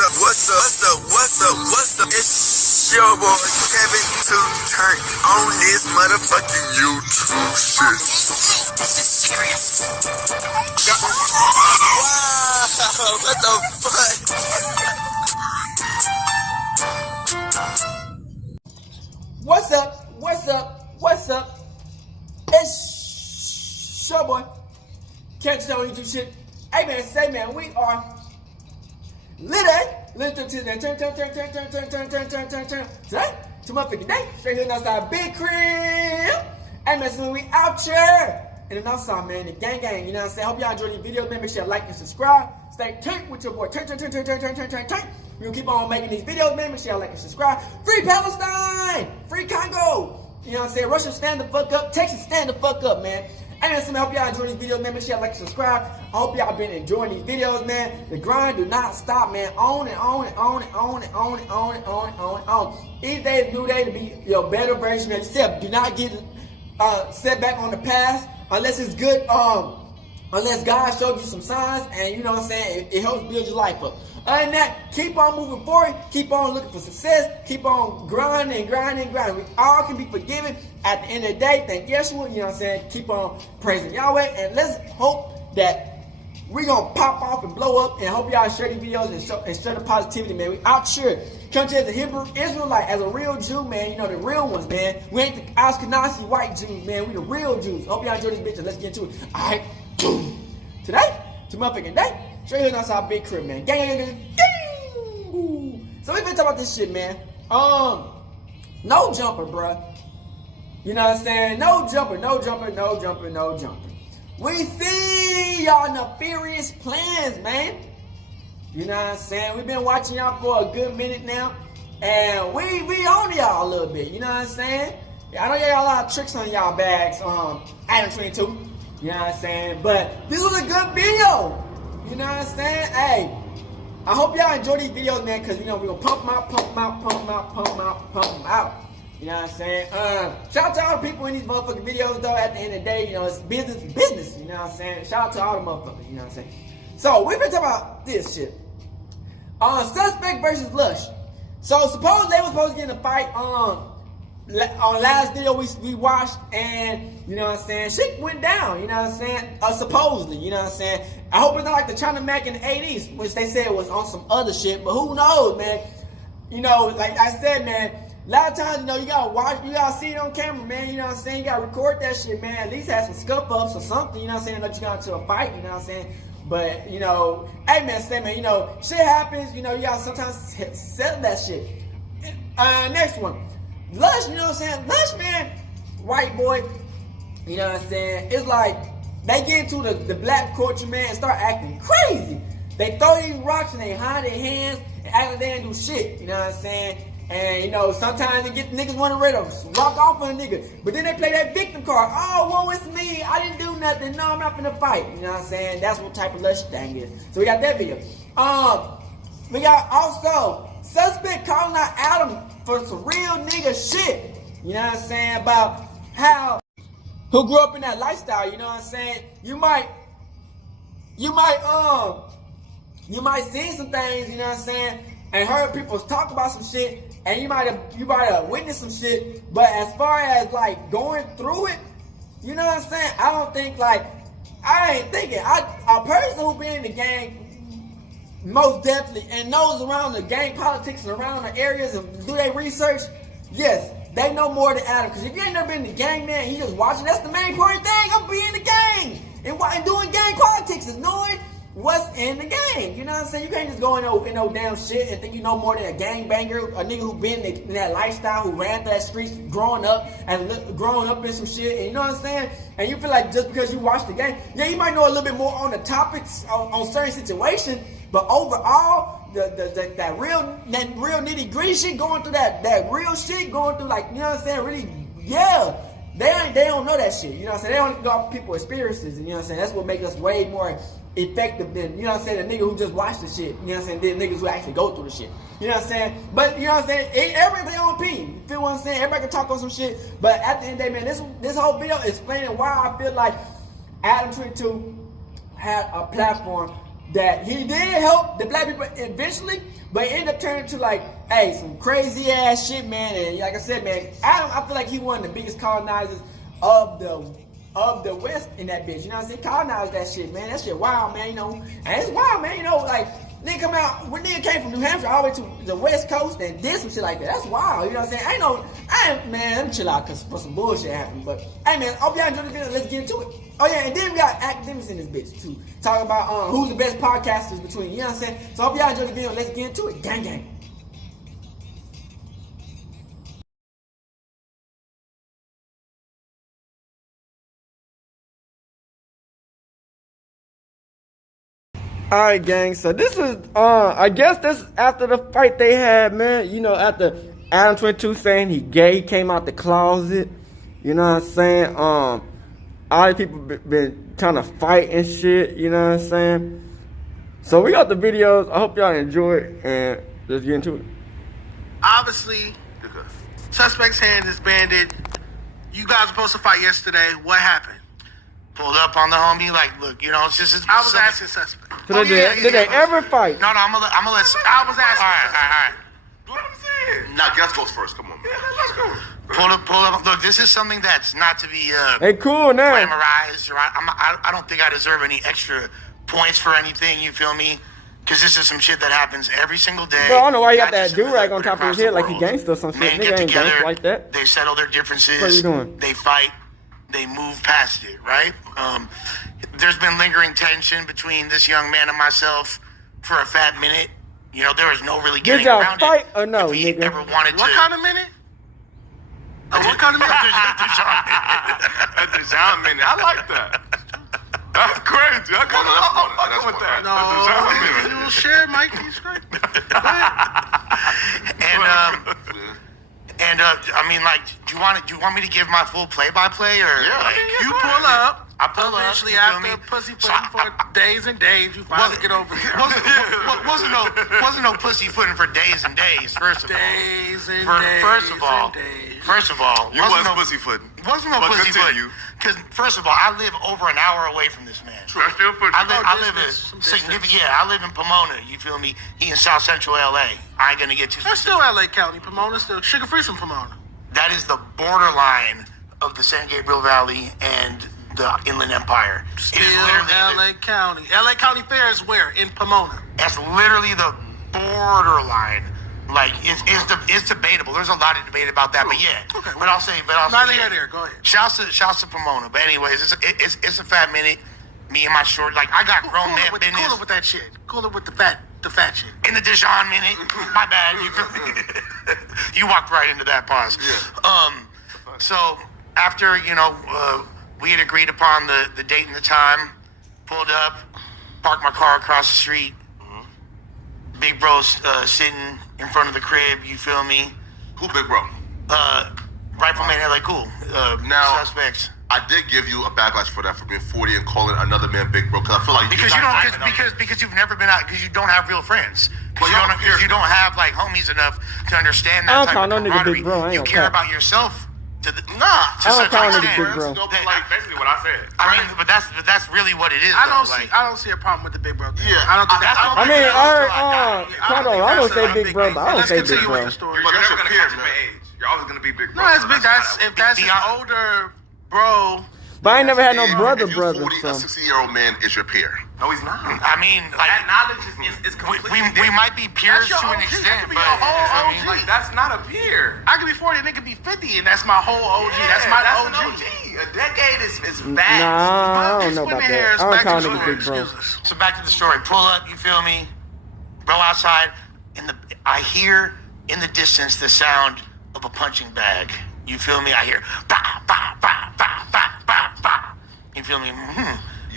What's up? It's your boy Kevin to turn on this motherfucking YouTube shit. This is serious. Wow, what the fuck? What's up? It's your boy Kevin to turn on YouTube shit. Hey man, say man, we are turn. Today, to motherfucking day, straight here outside big crib. Hey man, so we out here. And then outside, man, the gang, you know what I'm saying? Hope y'all enjoy these videos, man. Make sure you like and subscribe. Stay tuned with your boy. Turn. We're gonna keep on making these videos, man. Make sure y'all like and subscribe. Free Palestine! Free Congo! You know what I'm saying? Russia, stand the fuck up. Texas, stand the fuck up, man. Hey man, so I hope y'all enjoy these videos, man. Make sure y'all like and subscribe. I hope y'all been enjoying these videos, man. The grind do not stop, man. On. Each day is a new day to be your better version of yourself. Do not get set back on the past unless it's good. Unless God showed you some signs, and you know what I'm saying, it helps build your life up. Other than that, keep on moving forward, keep on looking for success, keep on grinding. We all can be forgiven at the end of the day. Thank Yeshua, you know what I'm saying? Keep on praising Yahweh, and let's hope that we're going to pop off and blow up, and hope y'all share these videos and share the positivity, man. We out here. Come to as a Hebrew Israelite, as a real Jew, man. You know, the real ones, man. We ain't the Ashkenazi white Jews, man. We the real Jews. Hope y'all enjoy this bitch, and let's get into it. All right. Today, to motherfucking day, straight here outside big crib, man. Gang. So we been talking about this shit, man. No jumper, bruh. You know what I'm saying? No jumper. We see y'all nefarious plans, man. You know what I'm saying? We've been watching y'all for a good minute now, and we on y'all a little bit. You know what I'm saying? I know y'all got a lot of tricks on y'all bags. ADAM22. You know what I'm saying? But this was a good video. You know what I'm saying? Hey, I hope y'all enjoy these videos, man, because, you know, we're going to pump them out. You know what I'm saying? Shout out to all the people in these motherfucking videos, though. At the end of the day, you know, it's business. You know what I'm saying? Shout out to all the motherfuckers. You know what I'm saying? So, we've been talking about this shit. Suspect versus Lush. So, suppose they were supposed to get in a fight on last video we watched, and you know what I'm saying, shit went down, you know what I'm saying, supposedly, you know what I'm saying. I hope it's not like the China Mac in the 80s, which they said was on some other shit, but who knows, man. You know, like I said, man, a lot of times, you know, you gotta watch, you gotta see it on camera, man, you know what I'm saying, you gotta record that shit, man, at least have some scuff ups or something, you know what I'm saying, let you go into a fight, you know what I'm saying. But, you know, hey man, say man, you know, shit happens, you know, you gotta sometimes settle that shit. Next one. Lush, you know what I'm saying? Lush, man, white boy, you know what I'm saying? It's like they get into the black culture, man, and start acting crazy. They throw these rocks and they hide their hands and act like they ain't do shit, you know what I'm saying? And, you know, sometimes they get the niggas wanting to rock off on a nigga. But then they play that victim card. Oh, well, it's me. I didn't do nothing. No, I'm not finna fight. You know what I'm saying? That's what type of Lush thing is. So we got that video. We got also suspect calling out Adam for some real nigga shit. You know what I'm saying? About how who grew up in that lifestyle, you know what I'm saying? You might see some things, you know what I'm saying, and heard people talk about some shit, and you might have witnessed some shit, but as far as like going through it, you know what I'm saying? I don't think a person who been in the gang most definitely, and knows around the gang politics and around the areas and do their research, yes, they know more than Adam. Because if you ain't never been in the gang, man, and you just watching, that's the main important thing. I'm being in the gang and doing gang politics is knowing what's in the gang. You know what I'm saying? You can't just go in no damn shit and think you know more than a gang banger, a nigga who been in that lifestyle, who ran through that streets growing up in some shit, and you know what I'm saying? And you feel like just because you watch the gang, yeah, you might know a little bit more on the topics, on certain situations, but overall, that real nitty gritty shit, going through that real shit, going through, like, you know what I'm saying, really, yeah, they don't know that shit, you know what I'm saying, they don't go off people's experiences, and you know what I'm saying, that's what makes us way more effective than, you know what I'm saying, the nigga who just watch the shit, you know what I'm saying, than niggas who actually go through the shit, you know what I'm saying, but you know what I'm saying, everybody on P, you feel what I'm saying, everybody can talk on some shit, but at the end of the day, man, this whole video is explaining why I feel like ADAM22 had a platform that he did help the black people eventually, but it ended up turning to like, hey, some crazy ass shit, man. And like I said, man, Adam, I feel like he one of the biggest colonizers of the West in that bitch. You know what I'm saying? Colonized that shit, man. That shit wild, man. You know, and it's wild, man. You know, like nigga come out when nigga came from New Hampshire all the way to the West Coast and did some shit like that. That's wild. You know what I'm saying? Man, let me chill out because some bullshit happened. But hey, man, hope y'all enjoyed the video. Let's get into it. Oh yeah, and then we got Akademiks in this bitch too. Talking about who's the best podcasters between, you know what I'm saying? So hope y'all enjoyed the video. Let's get into it. Gang, gang. Alright, gang, so this is, I guess this after the fight they had, man. You know, after ADAM22 saying he gay, he came out the closet. You know what I'm saying? All these people been trying to fight and shit, you know what I'm saying? So we got the videos. I hope y'all enjoy it, and let's get into it. Obviously, suspect's hand is banded. You guys were supposed to fight yesterday. What happened? Pulled up on the homie, like, look, you know, it's just. I was asking suspect. So did they ever fight? No, I'm gonna let. I was asking. All right. What I'm saying? Now, Gus goes first. Come on, man. Yeah, let's go. Pull up. Look, this is something that's not to be Hey, cool now. glamorized. Or I don't think I deserve any extra points for anything. You feel me? Because this is some shit that happens every single day. Bro, I don't know why you got that do-rag on top of his head like he gangster or some shit. Men Nigga get ain't together, gangster like that. they settle their differences. What are you doing? They fight. They move past it, right? There's been lingering tension between this young man and myself for a fat minute. You know, there was no really getting y'all around fight it. or no, if we nigga? ever wanted What to. kind of minute? What kind of minute? That's the John minute. I like that. That's crazy. I come with that. No, you will share, Mike. He's great. And I mean, like, do you want me to give my full play-by-play or? Yeah, like, You pull up. I pull up. Eventually, You feel after me? pussyfooting for days and days, you finally get over there. Wasn't no pussyfooting for days and days. First of all, Days and First of all, You was pussyfooting. Wasn't no But pussyfooting. continue. Because first of all, I live over an hour away from this man. That's still pussy. I live distance, in some significant. Yeah, I live in Pomona. You feel me? He in South Central LA. I ain't gonna get too That's specific. still LA County. Pomona's still sugar free from Pomona. That is the borderline of the San Gabriel Valley and the Inland Empire. Still It is literally LA County. LA County Fair is where? In Pomona. that's literally the borderline. Like it's debatable. There's a lot of debate about that, but yeah. Okay, But I'll say Neither yeah. here there. Go ahead. Shouts to Pomona. But anyways, it's a fat minute. Me and my short, like I got grown man business. Cool it with that shit. Cool it with the fat shit. In the Dijon minute. My bad. You feel me? You walked right into that pause. Yeah. So after, you know, we had agreed upon the date and the time, pulled up, parked my car across the street. Big bro's sitting in front of the crib, you feel me? Who big bro? Rifle man, like cool. Now- Suspects. I did give you a backlash for that, for being 40 and calling another man big bro. Because I feel like Because you've never been out, because you don't have real friends. Well, Because you don't have like homies enough to understand I that don't call type of no nigga big camaraderie. bro, I ain't You gonna care cap. about yourself to the Nah. to I don't such call an nigga extent. big bro. Like basically what I said. I mean, but that's really what it is. I don't though. see. Like, I don't see a problem with the big bro thing. Yeah, I don't think that's that's. what I mean, I I don't say big bro, but I don't Let's say big continue bro. with the story. But that's your peer, man. age. You're always gonna be big bro. No, that's big. That's if that's an Beyond- older bro. But I ain't never had no And brother. if you 40, So. a 60-year-old man is your peer. No, he's not. I mean, like That knowledge is we completely we might be peers That's to your an OG. extent, That could be but your whole I mean, OG. like that's not a peer. I could be 40 and they could be 50, and that's my whole OG. That's my That's OG. an OG. A decade is vast. Nah, I don't Just know splitting about that. hairs, I don't back call to nigga story. big bro. Excuse us. So back to the story. Pull up, you feel me? Bro outside, I hear in the distance the sound of a punching bag. You feel me? I hear bah, bah, bah, bah, bah, bah, bah. You feel me?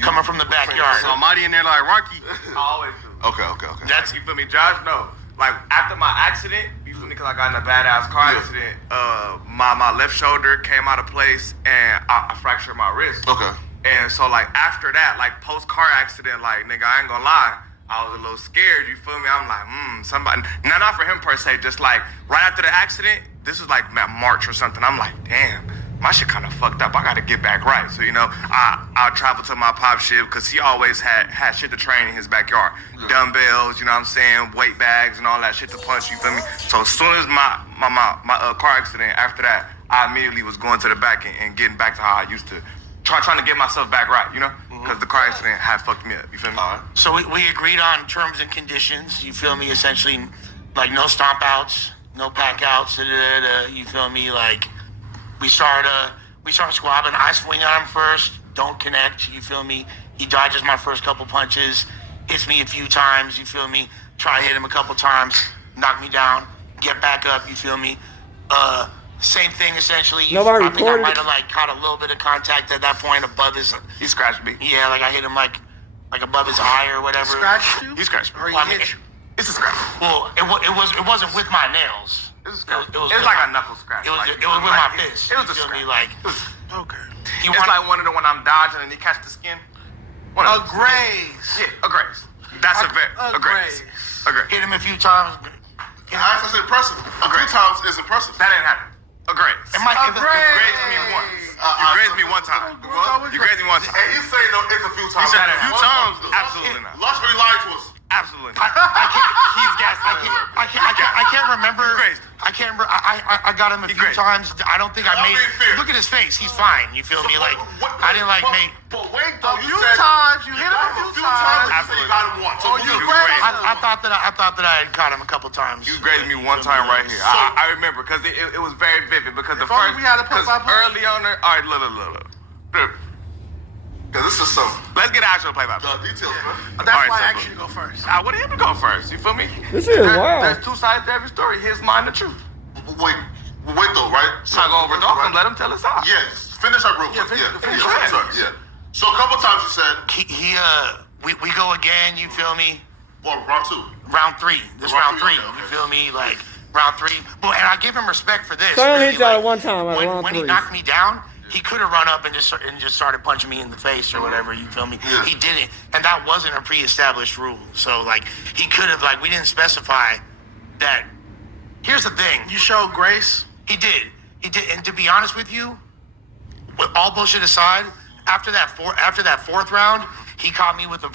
Coming from the backyard. So Almighty in there like Rocky. I always do. Okay. That's you feel me, Josh? No, like after my accident, you feel me? Cause I got in a badass car accident. My left shoulder came out of place and I fractured my wrist. Okay. And so like after that, like post car accident, like nigga, I ain't gonna lie, I was a little scared. You feel me? I'm like, somebody. Not for him per se. Just like right after the accident, this was like March or something. I'm like, damn, my shit kind of fucked up. I gotta get back right. So you know, I'll travel to my pop shit because he always had shit to train in his backyard. Dumbbells, you know what I'm saying, weight bags and all that shit to punch, you feel me? So as soon as my car accident, after that, I immediately was going to the back and getting back to how I used to, trying to get myself back right, you know? Because the car accident had fucked me up, you feel me? So we agreed on terms and conditions, you feel me? Essentially, like no stomp outs, no pack outs, you feel me? Like we start squabbing. I swing on him first, don't connect, you feel me? He dodges my first couple punches, hits me a few times, you feel me? Try to hit him a couple times, knock me down, get back up, you feel me? Same thing essentially. Nobody I think I recorded might have like caught a little bit of contact at that point above his. He scratched me. Yeah, like I hit him like above his eye or whatever. Scratched you? He scratched me. Or he Well, I mean, hit you? It's a scratch. Well, it wasn't with my nails. It was a scratch. It was It's with like my- a knuckle scratch. It was Like, with my like, fist. It was a you feel scratch. me? Like Okay. you It's want like one of the when I'm dodging and he catch the skin. One A of those. graze. Yeah, a graze. That's a graze. A graze. hit him a few times. That's impressive. A few times is impressive. That didn't happen. A graze. It might- A it- You grazed me once. You grazed me one time. You grazed me one time. And he's saying though it's a few You times. said a few One times? though. Absolutely not. Lush really lied to us. Absolutely I not. can't. He's gassed. I can't remember. He grazed. I can't remember. I got him a few grazed. times. I don't think I Don't made. be fair. Look at his face. He's fine. You feel me? Like I didn't like make. But wait though, A you few said times. You hit him a a few few times. times. You said you got him once. Oh, you grazed him. I thought that I had caught him a couple times. You grazed me one time right here. I remember because it was very vivid because the If only first we had a because play-by-play. early on there. All right, look. Cause this is some Let's get actual play-by-play. details, man. That's All right, why I so asked you to go first. I want him to go first. You feel me? This is wild. There's two sides to every story. His, mine, the truth. Wait though, right? So I go over dog and let him tell us out. Yes, finish up real quick. finish- Yeah, finish yeah, up. sorry, yeah. So a couple times you said, We go again. You feel me? well, round two. Round three. This Round round three, three. okay. You feel me? Like round three. Well, and I give him respect for this. So I only really, hit y'all like, one time at round when he three. knocked me down, he could have run up and just started punching me in the face or whatever. You feel me? Yeah. He didn't, and that wasn't a pre-established rule. So like he could have we didn't specify that. Here's the thing. You showed grace. He did. And to be honest with you, with all bullshit aside, after that fourth round, he caught me with a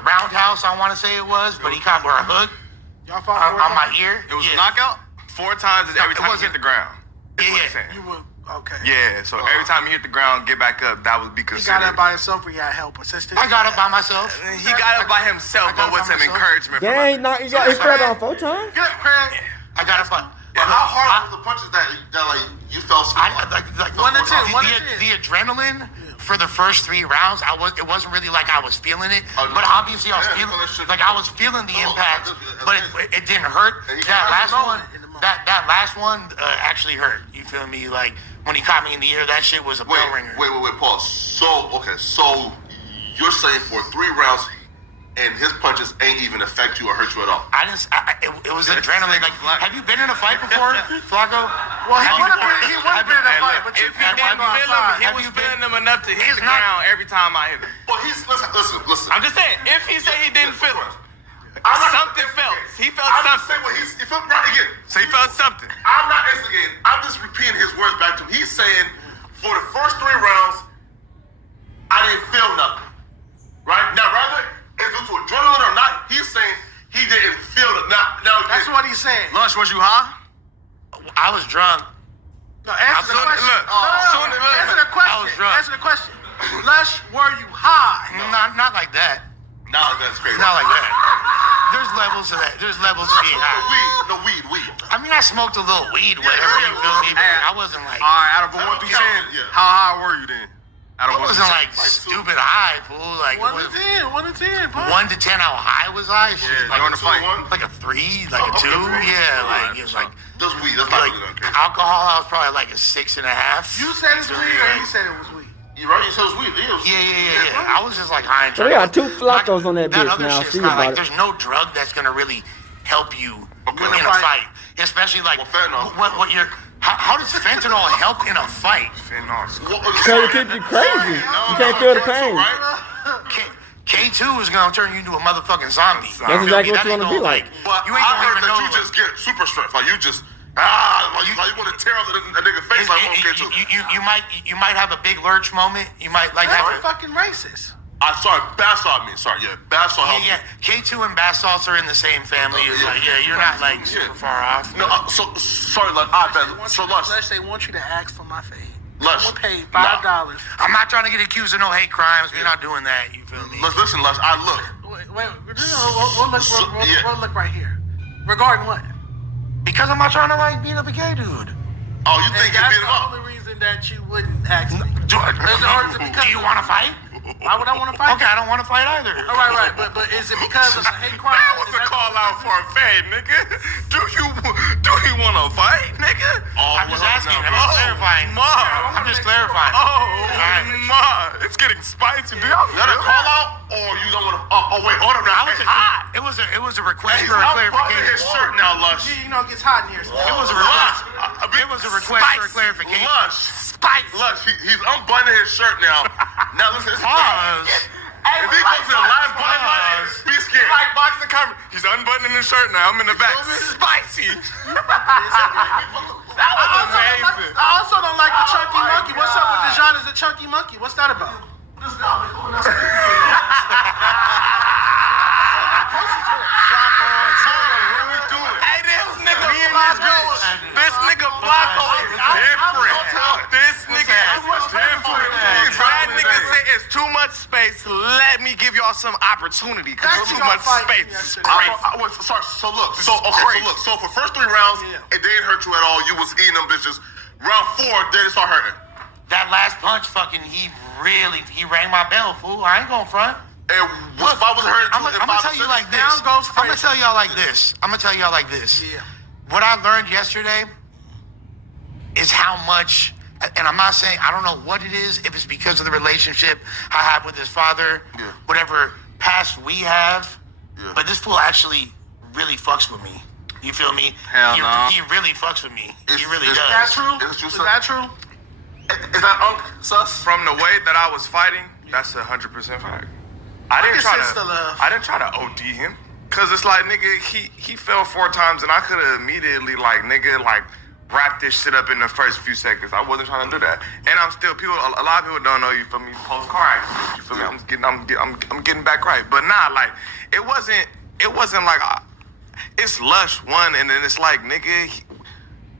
roundhouse. I want to say it was, but he caught me with a hook Y'all fought on my ear. It was yeah. a knockout. 4 times is every It time you wasn't- hit the ground. That's what Yeah. he's saying. You were okay. Yeah, so every time you hit the ground, get back up, that would be He got considered. up by himself or he had help, assistance? I got up by myself. He got up by himself, I got but up with by some myself. encouragement from Dang, others. he fell down 4 times? Good, Craig. I got up by. But how hard were the punches that like you felt? One to ten, The adrenaline for the first 3 rounds, it wasn't really like I was feeling it, Oh, but obviously I was yeah, feeling that shit- I was feeling the Oh, impact, that's but amazing. it didn't hurt. And he That got last in the one, moment, in the moment. that last one actually hurt. You feel me? Like when he caught me in the ear, that shit was a bell ringer. Wait, pause. So you're saying for 3 rounds, and his punches ain't even affect you or hurt you at all? It was adrenaline. Like, have you been in a fight before, Flacco? Well, he Have would you- have been in a And fight, look, but you if he didn't can't go feel him, outside. he Have was you been- feeling him enough to hit He's the not- ground every time I hit him. But he's listen. I'm just saying, if he said he didn't feel him, I'm not- something felt. He felt I'm just something. saying he felt right again. So he felt something. I'm not instigating. I'm just repeating his words back to him. He's saying for the first 3 rounds, I didn't feel nothing. Right? Now, rather it's due to adrenaline or not, he's saying he didn't feel it. Now That's what he's saying. Lush, was you high? I was drunk. No, answer the question. Look, soon as- look, Answer the I was question. drunk. Answer the question. Lush, were you high? Not like that. Now that's crazy. Not like that. There's levels to that. There's levels to being high. Weed. I mean, I smoked a little weed, whatever, you feel me? But I wasn't like, All right, out of a 1 to 10, Yeah. how high were you then? Out I of 1 to wasn't 10. like stupid high, fool. Like, 1 to 10. 1 to 10. Pop. 1 to 10, how high was I? Shit, Yeah, like, during the fight. like a 3, like a 2. Yeah, like, it was like, That's weed. That's not like really okay. alcohol, I was probably like a 6.5. You said it's weed or he said it was weed? You're right. You said it was weed. Yeah. I was just like high and So they got 2 Flaccos on that bitch other now. shit's See not about like, it. there's no drug that's gonna really help you Okay. in a fight, especially like Well, fentanyl. what you're. How does fentanyl help in a fight? Fentanyl. Because it keeps you crazy. You can't feel the pain. K2 is gonna turn you into a motherfucking zombie. That's exactly what you wanna be like. But You ain't I gonna heard even that know. you just get super strength. Like you just You want to tear off a nigga face like okay too. You might have a big lurch moment. You might like That's have a fucking racist. Sorry, bath salt. I mean, sorry, yeah, bath salt. Yeah, K2 and bath salts are in the same family. You're not like super far off. No, so sorry, like so Lush. Lush, they want you to ask for my fade. Lush, I'm gonna pay $5. I'm not trying to get accused of no hate crimes. We're not doing that. You feel me? Listen, Lush. Wait, we'll look right here. Regarding what? Because I'm not trying to like beat up a gay dude. Oh, you think you beat him up? That's the only reason that you wouldn't ask me. Do you want to fight? Why would I want to fight? Okay, I don't want to fight either. All right, but is it because of the hate crime? That was a call out for a fade, nigga. Do you want to fight, nigga? I'm just asking. I'm just clarifying. I'm just clarifying. It's getting spicy. Do y'all Is that a call out or you don't want to? Oh wait, hold up now. It's hot. It was a request He's for a unbuttoning clarification. his shirt now, Lush. You know, it gets hot in here. It was a request. It was a request for a clarification. Lush, he's unbuttoning his shirt now. Now listen, Pause. if he goes to the last button, be scared. like boxing camera? He's unbuttoning his shirt now. I'm in the back. Spicy. That was amazing. I also don't like the chunky monkey. What's up with the genre as a chunky monkey? What's that about? Hey, this nigga Blocko is different. This nigga is different. That nigga said it's too much space. Let me give y'all some opportunity because it's too much space. It's crazy. Sorry, so for first 3 rounds, it didn't hurt you at all. You was eating them bitches. Round 4, then it started hurting. That last punch, he rang my bell, fool. I ain't gonna front. And if I was hurting, I'm gonna tell you like this. I'm gonna tell y'all like this. Yeah. What I learned yesterday is how much, and I'm not saying, I don't know what it is, if it's because of the relationship I have with his father, whatever past we have, but this fool actually really fucks with me. You feel me? Hell no. He really fucks with me. He really does. Is that true? Is that true? Is that sus? From the way that I was fighting, that's 100% fact. I didn't try to OD him. Cause it's like, nigga, he fell 4 times and I could have immediately wrap this shit up in the first few seconds. I wasn't trying to do that. And I'm still a lot of people don't know, you feel me, post car accident. You feel me? I'm getting back right. But nah, like it wasn't like it's Lush 1 and then it's like, nigga,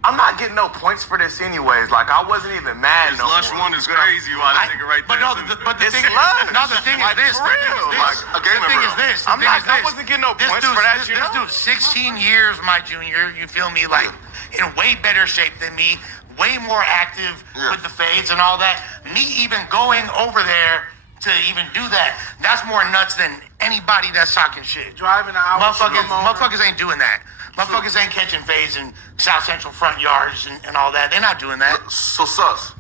I'm not getting no points for this anyways. Like I wasn't even mad no Lush more. 1 is crazy. Why this nigga right there? But the It's thing Lush. the thing is this. The thing is this. I wasn't getting no points for that. This dude's 16 years my junior. You feel me? Like in way better shape than me. Way more active with the fades and all that. Me even going over there to even do that. That's more nuts than anybody that's talking shit. Driving an hour. Motherfuckers ain't doing that. Motherfuckers ain't catching fades in South Central front yards and all that. They're not doing that. So sus.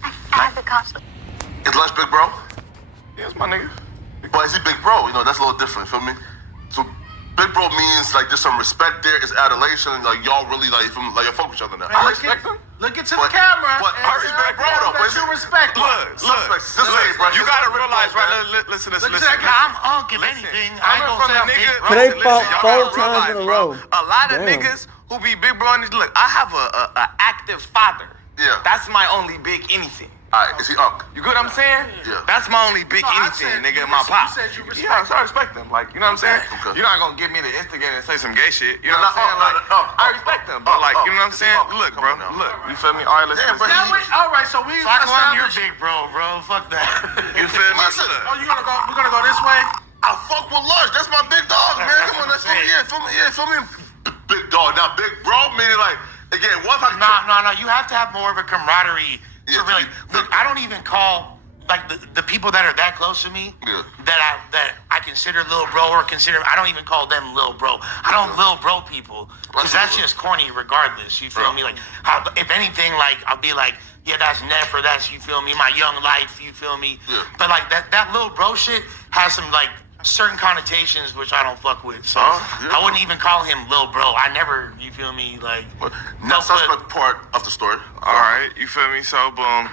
I had the cops. Is Lush big bro? Yeah, it's my nigga. But is he big bro? You know, that's a little different, feel me? So big bro means like there's some respect there, it's adulation, like y'all really like you fuck with each other now. I respect him. Look into the camera. But I respect bro though. But you respect him. Look, you gotta realize, right? Listen. I'm unk if anything. I ain't gonna say I'm big bro. They fought 4 times in a row. A lot of Damn. niggas who be big bro in these, look, I have a active father. Yeah. That's my only big anything. Alright, is he unk? You get what I'm saying? Yeah. That's my only big anything, nigga, my pop. You said you respect Yeah, so I respect them. Like, you know what I'm saying? Okay. You're not gonna get me to instigate and say some gay shit. You know what I'm saying? Like, I respect them, but like, you know what I'm saying? Look, bro, look, you feel me? All right, listen. All right, so we Fuck on your established. big bro. Fuck that. You feel me? Listen. Oh, we're gonna go this way. I fuck with Lush. That's my big dog, man. Come on, that's feel me. Big dog. Now, big bro meaning like again. Once I No. You have to have more of a camaraderie. Yeah, to really, look, I don't even call like the people that are that close to me that I consider little bro or consider. I don't even call them little bro. I don't little bro people because that's just corny. Regardless, you feel me? Like if anything, like I'll be like, yeah, that's Neff or that's you feel me, my young life. You feel me? Yeah. But like that little bro shit has some like certain connotations which I don't fuck with. So I wouldn't even call him Lil Bro. I never, you feel me, like. Now, suspect part of the story. All right, you feel me? So, boom.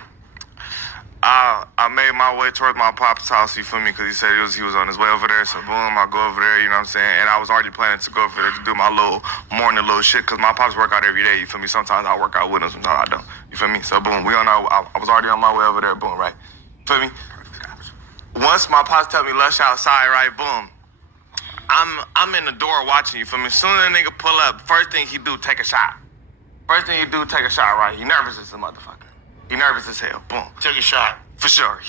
I made my way towards my pop's house, you feel me? Because he said he was on his way over there. So boom, I go over there, you know what I'm saying? And I was already planning to go over there to do my morning shit, because my pops work out every day, you feel me? Sometimes I work out with him, sometimes I don't, you feel me? So boom, I was already on my way over there, boom, right? You feel me? Once my pops tell me Lush outside, right, boom, I'm in the door watching, you feel me? As soon as a nigga pull up, first thing he do, take a shot. First thing he do, take a shot, right? He nervous as a motherfucker. He nervous as hell. Boom. Take a shot. For sure.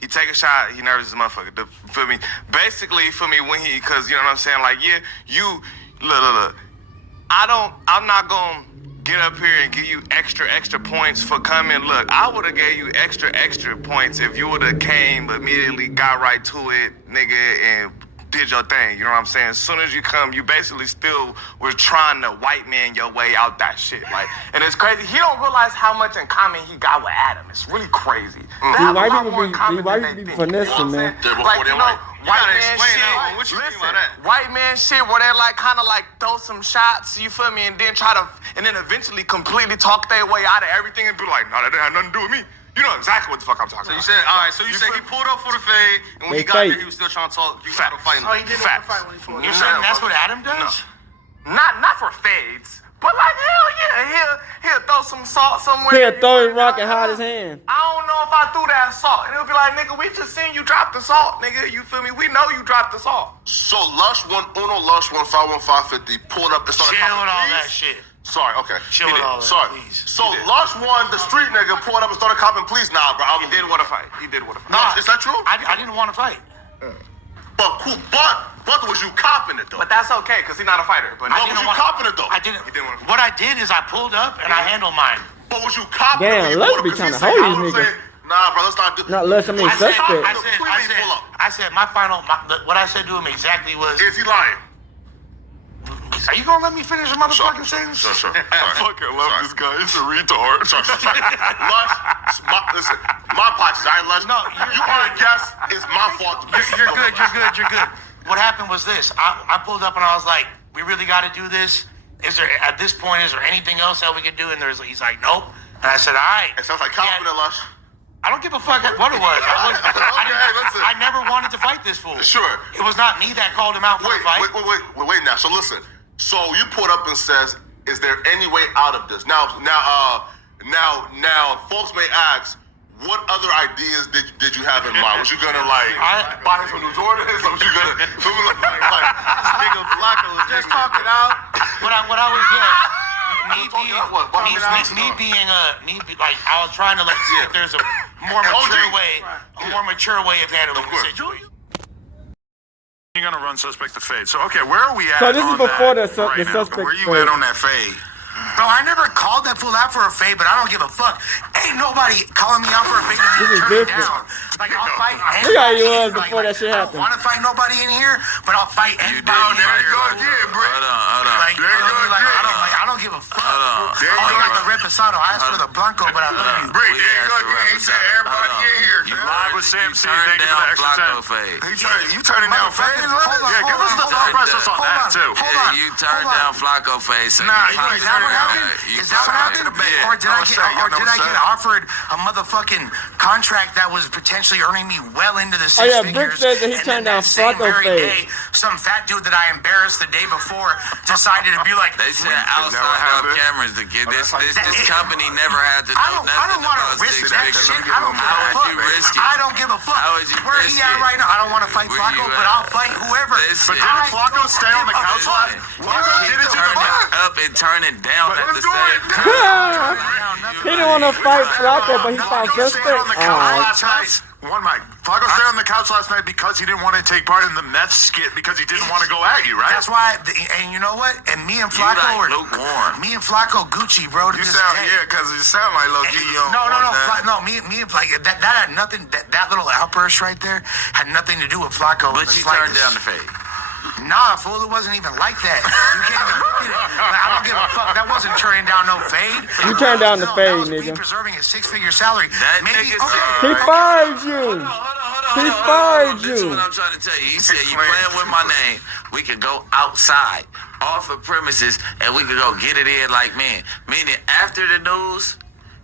He take a shot, he nervous as a motherfucker. You feel me? Basically, for me, cause you know what I'm saying? Like, yeah, look. I'm not gonna get up here and give you extra points for coming. Look, I would've gave you extra points if you would've came, immediately got right to it, nigga, and did your thing, you know what I'm saying? As soon as you come, you basically still was trying to white man your way out that shit. Like, and it's crazy. He don't realize how much in common he got with Adam. It's really crazy. These white people be finessing, man. Like, you know, white man shit. What you mean by that? White man shit where they like kind of like throw some shots, you feel me, and then and then eventually completely talk their way out of everything and be like, no, that didn't have nothing to do with me. You know exactly what the fuck I'm talking about. You said, all right, so you said he pulled up for the fade, and when he got there, he was still trying to talk. You got to fight him. Oh, he didn't want to fight when he pulled up. You're saying that's what Adam does? No. Not for fades, but like, hell yeah, he'll throw some salt somewhere. He'll throw his rock and hide his hand. I don't know if I threw that salt. And he'll be like, nigga, we just seen you drop the salt, nigga. You feel me? We know you dropped the salt. So Lush 1-51550 pulled up and started Chill talking. with all that shit. Sorry, okay. Chill with all that, Sorry. please. So Lush won, the street nigga pulled up and started copping, please. Nah, bro. He did want to fight. Nah, is that true? I didn't want to fight. But was you copping it though? But that's okay, because he's not a fighter. But No, was you copping it though? I didn't. He didn't want to fight. What I did is I pulled up and I handled mine. But was you copping Damn, it? Lush be trying to hold these niggas. Nah, bro, let's not do. Not Lush, I mean suspect. I said what I said to him exactly was, Is he lying? are you gonna let me finish a motherfucking sentence? Sure. I fucking love this guy. He's a retard. Sorry. Lush, listen, my pockets, I ain't Lush. No, you are a guest. It's my fault. You're good. What happened was this. I pulled up and I was like, we really got to do this. At this point, is there anything else that we could do? And he's like, nope. And I said, all right. It sounds like confident, Lush. I don't give a fuck what it was. Listen. I never wanted to fight this fool. Sure. It was not me that called him out for a fight. Wait now. So listen. So you pulled up and says, is there any way out of this? Now, folks may ask, what other ideas did you have in mind? Was you gonna buy him some New Jordans? Was you gonna Nigga Flacco was just talking out. What I was I was trying to see if there's a more mature way of handling the situation. You're gonna run suspect to fade. So okay, where are we at? So this is before the suspect. Where you at on that fade? Bro, I never called that fool out for a fade, but I don't give a fuck. Ain't nobody calling me out for a fade. This is different. Like, I'll fight anybody. Look how you was before that shit happened. I don't want to fight nobody in here, but I'll fight anybody. there you go again, Britt. Hold on. Like, I don't give a fuck. Oh, you got the Reposado. I asked for the Blanco, but I love you. Britt, there you go again. He said everybody get here. You live with Sam C. Thank you for the extra $10. You turning down fade? Yeah, give us the thought process on that too. You turned down Flacco face. Nah, Is that what happened? Is that what happened? Or did I get offered a motherfucking contract that was potentially earning me well into the six Brick figures? said that he turned down Flacco face. Some fat dude that I embarrassed the day before decided to be like, They said outside of cameras to get this company never had to know I don't want to risk that shit. I don't give a fuck. I don't give a fuck. How would you Where risk he at it? right now? I don't want to fight Where Flacco, you but at? I'll fight whoever. Listen. But didn't Flacco stay on the couch last? Flacco did it to the back. Up and turning down at the Let's do same it. time. He didn't want to fight Flacco, but he fought Flacco stayed on the couch suspect. last night. One mic. Flacco stayed on the couch last night because he didn't want to take part in the meth skit because he didn't want to go at you, right? That's why, and you know what? And me and Flacco like lukewarm. me and Flacco Gucci, bro. To You this sound, day. yeah, because you sound like low G. No, me and Flacco. That had nothing. That little outburst right there had nothing to do with Flacco. But you turned down the fade. Nah, fool, it wasn't even like that. You can't even I don't give a fuck. That wasn't turning down no fade. You turned down the fade, that was nigga. me preserving a six-figure salary. That Maybe, nigga okay. said- He fired you. He fired This is you. what I'm trying to tell you. He said, you playing with my name, we could go outside, off of premises, and we could go get it in like men. Meaning, after the news,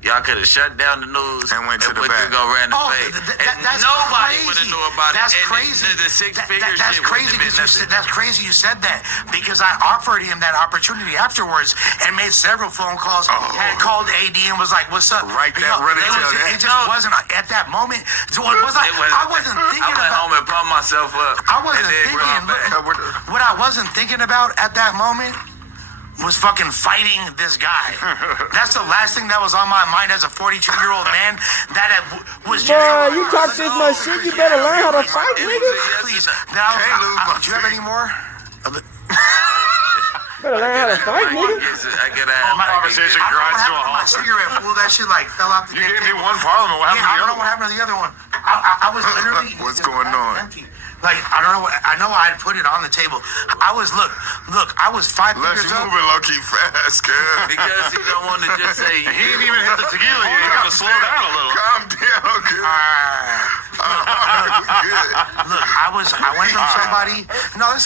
Y'all could have shut down the news and went to the put back. You go ran the fade. That's nobody crazy. would have knew about That's it. Crazy. The six-figure That's shit crazy. That's crazy you said that because I offered him that opportunity afterwards and made several phone calls. Had called AD and was like, "What's up?" Right there, running to that. It just wasn't at that moment. I wasn't thinking I went about. home and pumped myself up. I wasn't thinking. What I wasn't thinking about at that moment was fucking fighting this guy. That's the last thing that was on my mind as a 42-year-old man. That was just. Bro, you talk this much shit, you better learn how to fight, nigga. Please. Now, do you have any more? Better learn how to fight, nigga. I get out. My conversation grinds to a My halt. cigarette, fool. That shit like fell out the. You gave me one Parliament. What happened to the I don't other know what happened to the other one. I was literally. What's going on? Empty. Like, I don't know. I know I had put it on the table. I was, look, I was 5 Lush, fingers you up. moving low-key fast, girl. Because he don't want to just say. He ain't even hit the tequila yet. You gotta slow down a little. Calm down, girl. Look, I went from somebody. No, this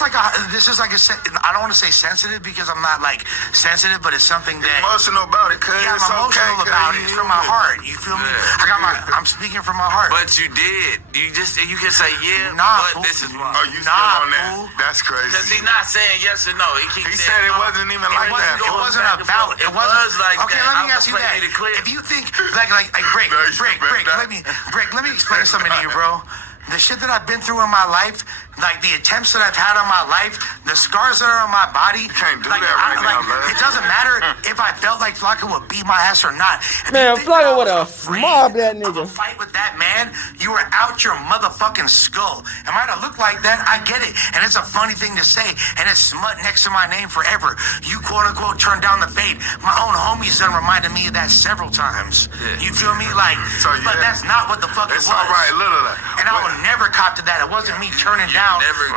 is like I don't want to say sensitive because I'm not like sensitive, but it's something that. Emotional about it, cuz. Yeah, I'm emotional about it. It's from my heart. You feel me? I'm speaking from my heart. But you did. You can say yeah, Nah, but fool. this is wrong. Oh, you still on that? Fool. That's crazy. Because he's not saying yes or no. He said it wasn't even like that. It wasn't about. It was like okay, that. let me ask you that. If you think like break. Let me explain something to you, bro. The shit that I've been through in my life, like the attempts that I've had on my life, the scars that are on my body. Can't do that right now, man. It doesn't matter if I felt like Flocka would beat my ass or not. If Man, you think Flocka that I would was have afraid mobbed that of nigga. a fight with that man, you were out your motherfucking skull. It might have looked like that. I get it, and it's a funny thing to say, and it's smut next to my name forever. You quote unquote turned down the fade. My own homies done reminded me of that several times. You feel me? Like, but that's not what the fuck it was. It's all right, little. And I would never cop to that. It wasn't me turning down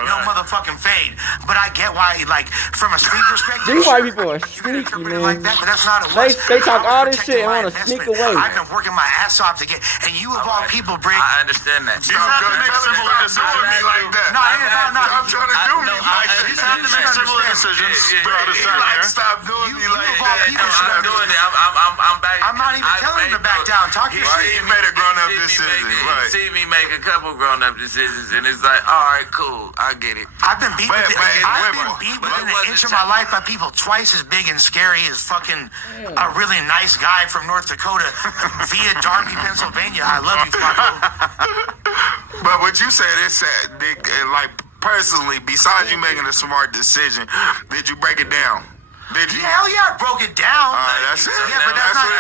no motherfucking fade. But I get why, like, from a street perspective. These white people are sneaky, like man. that, but that's not what it was. They talk all this Protecting shit and my want to sneak investment. away. I've been working my ass off to get, and you of all people, Brick. I understand that. He's have to make similar decisions me like that. No, I ain't about not. I'm trying to do me like that. He's have to make similar decisions. Stop doing me like that. I'm doing it. I'm back. I'm not even telling him to back down. Talk your shit. He made a grown-up decision. Right. See me make a couple grown-up decisions, and it's like, all right, cool, I get it. I've been beat within an inch of my life by people twice as big and scary as fucking a really nice guy from North Dakota via Darby, Pennsylvania. I love you, Flocka. But what you said, it's like personally, besides you making a smart decision, did you break it down? Did you? Hell yeah, I broke it down. That's it. Yeah, but that's not.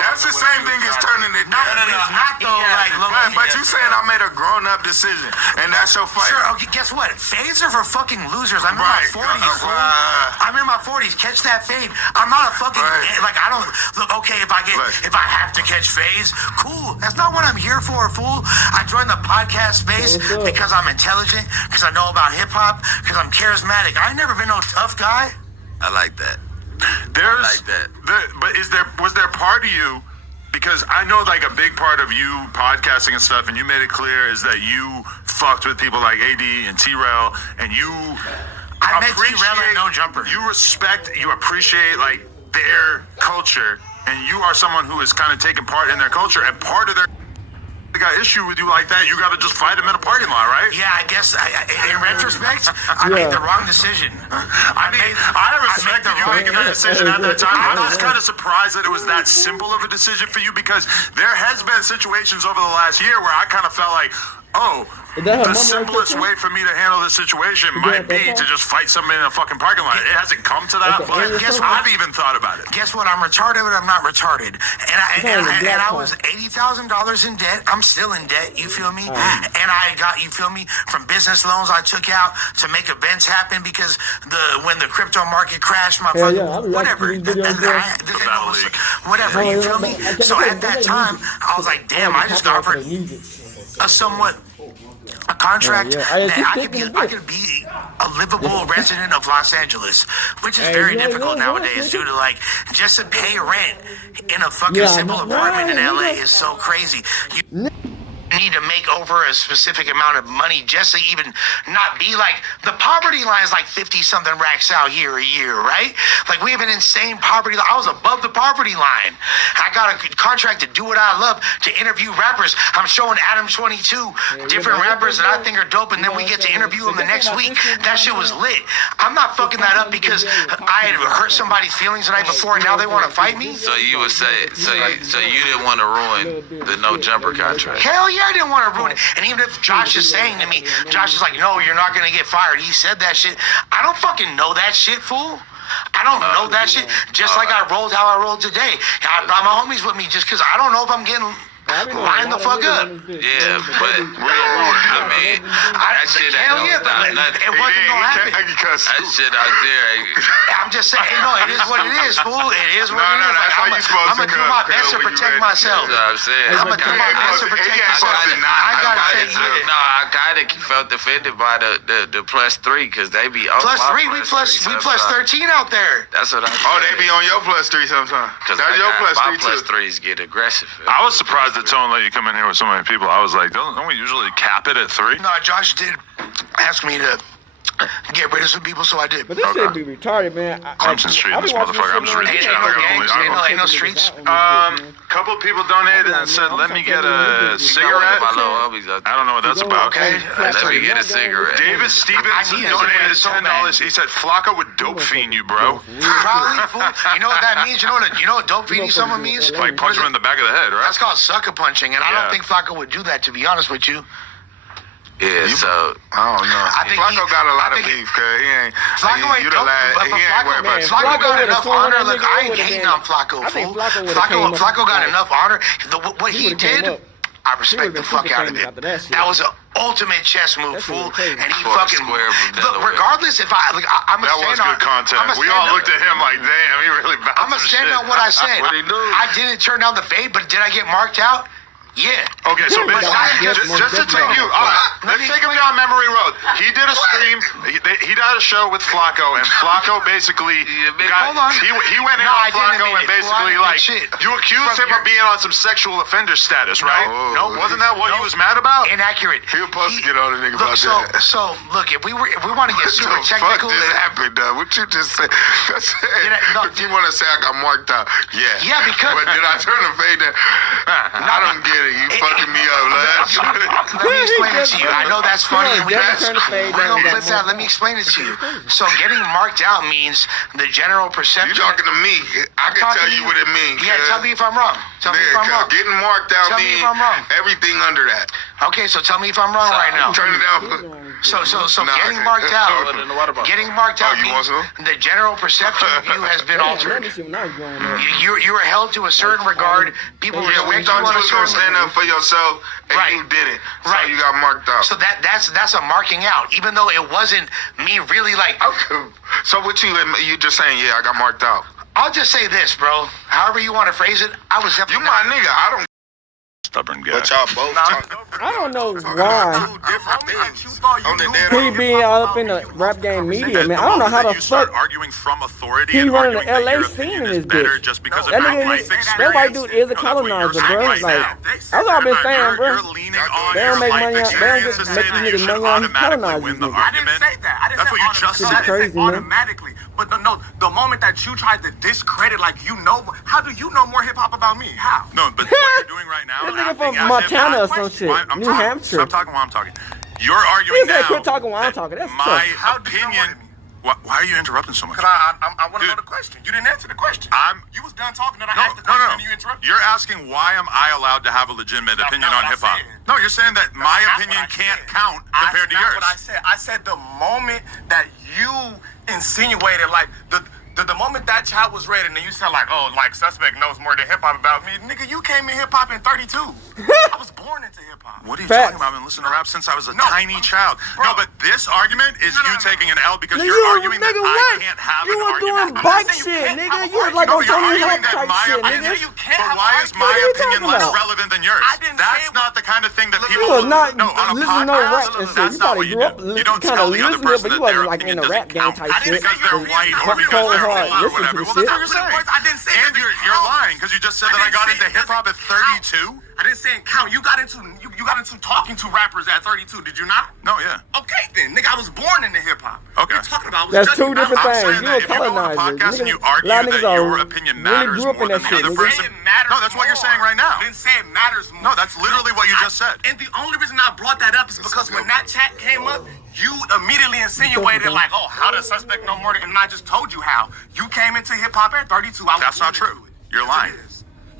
That's the same thing as turning it down. It's not though. Like, but you saying I made a grown-up decision, and that's your fight. Sure. Okay. Guess what? Fades are for fucking losers. I'm in my 40s. I'm in my 40s. Catch that fade. I'm not a fucking like. I don't look. Okay, if I have to catch fades, cool. That's not what I'm here for, fool. I joined the podcast space because I'm intelligent, because I know about hip hop, because I'm charismatic. I ain't never been no tough guy. I like that. There's like that. But was there part of you, because I know like a big part of you podcasting and stuff, and you made it clear, is that you fucked with people like AD and T-Rail, and you I met T-Rail and No Jumper. You respect, you appreciate like their culture, and you are someone who is kind of taking part in their culture, and part of their got issue with you like that, you gotta just fight him in a parking lot, right? Yeah, I guess in retrospect, I made the wrong decision. I respected you making that decision at that time. I was kind of surprised that it was that simple of a decision for you, because there has been situations over the last year where I kind of felt like, the simplest way for me to handle this situation might be to just fight somebody in a fucking parking lot. It hasn't come to that, but I've even thought about it. Guess what? I'm retarded, but I'm not retarded. And I was $80,000 in debt. I'm still in debt. You feel me? And I got, you feel me, from business loans I took out to make events happen because when the crypto market crashed, my fucking whatever. Whatever. You feel me? So at that time, I was like, damn, I just offered a contract that I could be a livable resident of Los Angeles, which is very difficult nowadays due to like just to pay rent in a fucking simple apartment in LA is so crazy. need to make over a specific amount of money just to even not be like, the poverty line is like 50-something racks out here a year, right? Like, we have an insane poverty line. I was above the poverty line. I got a contract to do what I love, to interview rappers. I'm showing ADAM22 different rappers that I think are dope, and then we get to interview them the next week. That shit was lit. I'm not fucking that up because I had hurt somebody's feelings the night before and now they want to fight me. So you would say, so you didn't want to ruin the no jumper contract? Hell yeah, I didn't want to ruin it. And even if Josh is saying to me, Josh is like, no, you're not going to get fired. He said that shit. I don't fucking know that shit, fool. I don't know that shit. Just like I rolled how I rolled today. I brought my homies with me just because I don't know if I'm getting lined the fuck up. Yeah, but I mean, that shit ain't yeah, but nothing. it wasn't gonna happen. That shit out there. I'm just saying, no, it is what it is, fool. It is what it is. Like, I'm gonna do my best to protect myself. That's what I'm saying. I'm gonna do my best to protect myself. I gotta say, no, I kind of felt offended by the +3 because they be on +3. We plus 13 out there. That's what I. Oh, they be on your +3 sometimes. Because That's your my +3 too. +3s get aggressive. I was surprised that Tone let you come in here with so many people. I was like, don't we usually cap it at 3? No, Josh did ask me to get rid of some people, so I did. But this shit be retarded, man. Clemson Street, this motherfucker. I'm just reading Ain't chat. no gangs, ain't no streets. Couple of people donated and said, let me get a cigarette. I don't know what that's about. Okay. Let me get a cigarette. David Stevens donated $10. He said, Flacco would dope fiend you, bro. Probably, fool. You know what that means? You know what dope feeding someone means? Like punch him in the back of the head, right? That's called sucker punching, and I don't think Flacco would do that, to be honest with you. Yeah, so I don't know. I think Flacco got a lot of beef, cause he ain't. Flacco ain't dope, but Flacco got enough honor. Look, I ain't hating on Flacco, fool. Flacco got enough honor. What he did, I respect the fuck out of it. That was an ultimate chess move, fool. And he fucking look. Regardless, if I'm a that was good content. We all looked at him like, damn, he really bounced. I'm a stand on what I said. What'd he do? I didn't turn down the fade, but did I get marked out? Yeah. Okay, so just to take you, let's take him down memory road. He did a stream. He did a show with Flacco, and Flacco basically got. He went in on Flacco and basically like you accused him of being on some sexual offender status, right? No, wasn't that what he was mad about? Inaccurate. He was supposed to get on the nigga about that. So look, if we want to get super technical, fuck just happened, though? What you just said? If you want to say I got marked out, yeah, because. But did I turn the fade down? I don't get it. You fucking me up, Lush. Let me explain it to you. I know that's funny. We're gonna clip that. Let me explain it to you. So getting marked out means the general perception. You talking to me? I can tell you what it means. Yeah, tell me if I'm wrong. Tell me if I'm wrong. Getting marked out means everything under that. Okay, so tell me if I'm wrong right now. Turn it down. So getting marked out. Getting marked out means the general perception of you has been altered. You were held to a certain regard. People respect you on a certain stand up for yourself, and you didn't. So you got marked out. So that's a marking out, even though it wasn't me really like. So what you just saying? Yeah, I got marked out. I'll just say this, bro. However you want to phrase it, I was definitely. You my nigga. I don't. Stubborn guy. But y'all both I don't know why he be all up in the rap game media, man. I don't know how the fuck arguing from authority. He running the LA scene in this bitch. Just because that nigga, that white dude is a colonizer, bro. Like that's all I've been saying, bro. They don't make money. They don't make these niggas money on colonizers. I didn't say that. I didn't say you just said crazy, automatically. But no, the moment that you tried to discredit, like how do you know more hip hop about me? How? No, but what you're doing right now. That nigga from Montana or some shit. New Hampshire. Stop talking while I'm talking. You're arguing now. Quit talking while I'm talking. That's my opinion. Why are you interrupting so much? Because I want to know the question. You didn't answer the question. You was done talking, and I asked the question, and you interrupted. You're asking why am I allowed to have a legitimate opinion on hip hop? No, you're saying that my opinion can't count compared to yours. That's what I said. I said the moment that you insinuated, like the moment that child was ready, and then you said like, oh, like Suspect knows more than hip hop about me. Nigga, you came in hip hop in 32. I was born into hip hop. What are you talking about? I've been listening to rap since I was a tiny child. No, but this argument is you taking an L because you're arguing that I can't have an argument. You were doing bike shit, nigga. You were like on Tony Hawk type shit, nigga. But why is my opinion less relevant than yours? That's not the kind of thing that people will not listen to no rap and shit. You probably grew up kind of listening to it, but you wasn't like in a rap game type shit. Because they're white or because they're or whatever. Well, that's what you're saying. I didn't say and you're lying because you just said that I got into hip hop at 32. I didn't say it count. You got into you got into talking to rappers at 32, did you not? No, yeah. Okay, then, nigga, I was born into hip hop. Okay. What you talking about? That's two different I'm things. saying You that a if you go on a colonizer. podcast and you argue lot of that niggas your are opinion really matters grew up more in than that the shit, other nigga. person. No, that's what you're saying right now. Didn't say it matters more. No, that's literally what you just said. And the only reason I brought that up is because when that chat came up, you immediately insinuated like, oh, how does Suspect know more? And I just told you how. You came into hip hop at 32. That's not true. You're lying.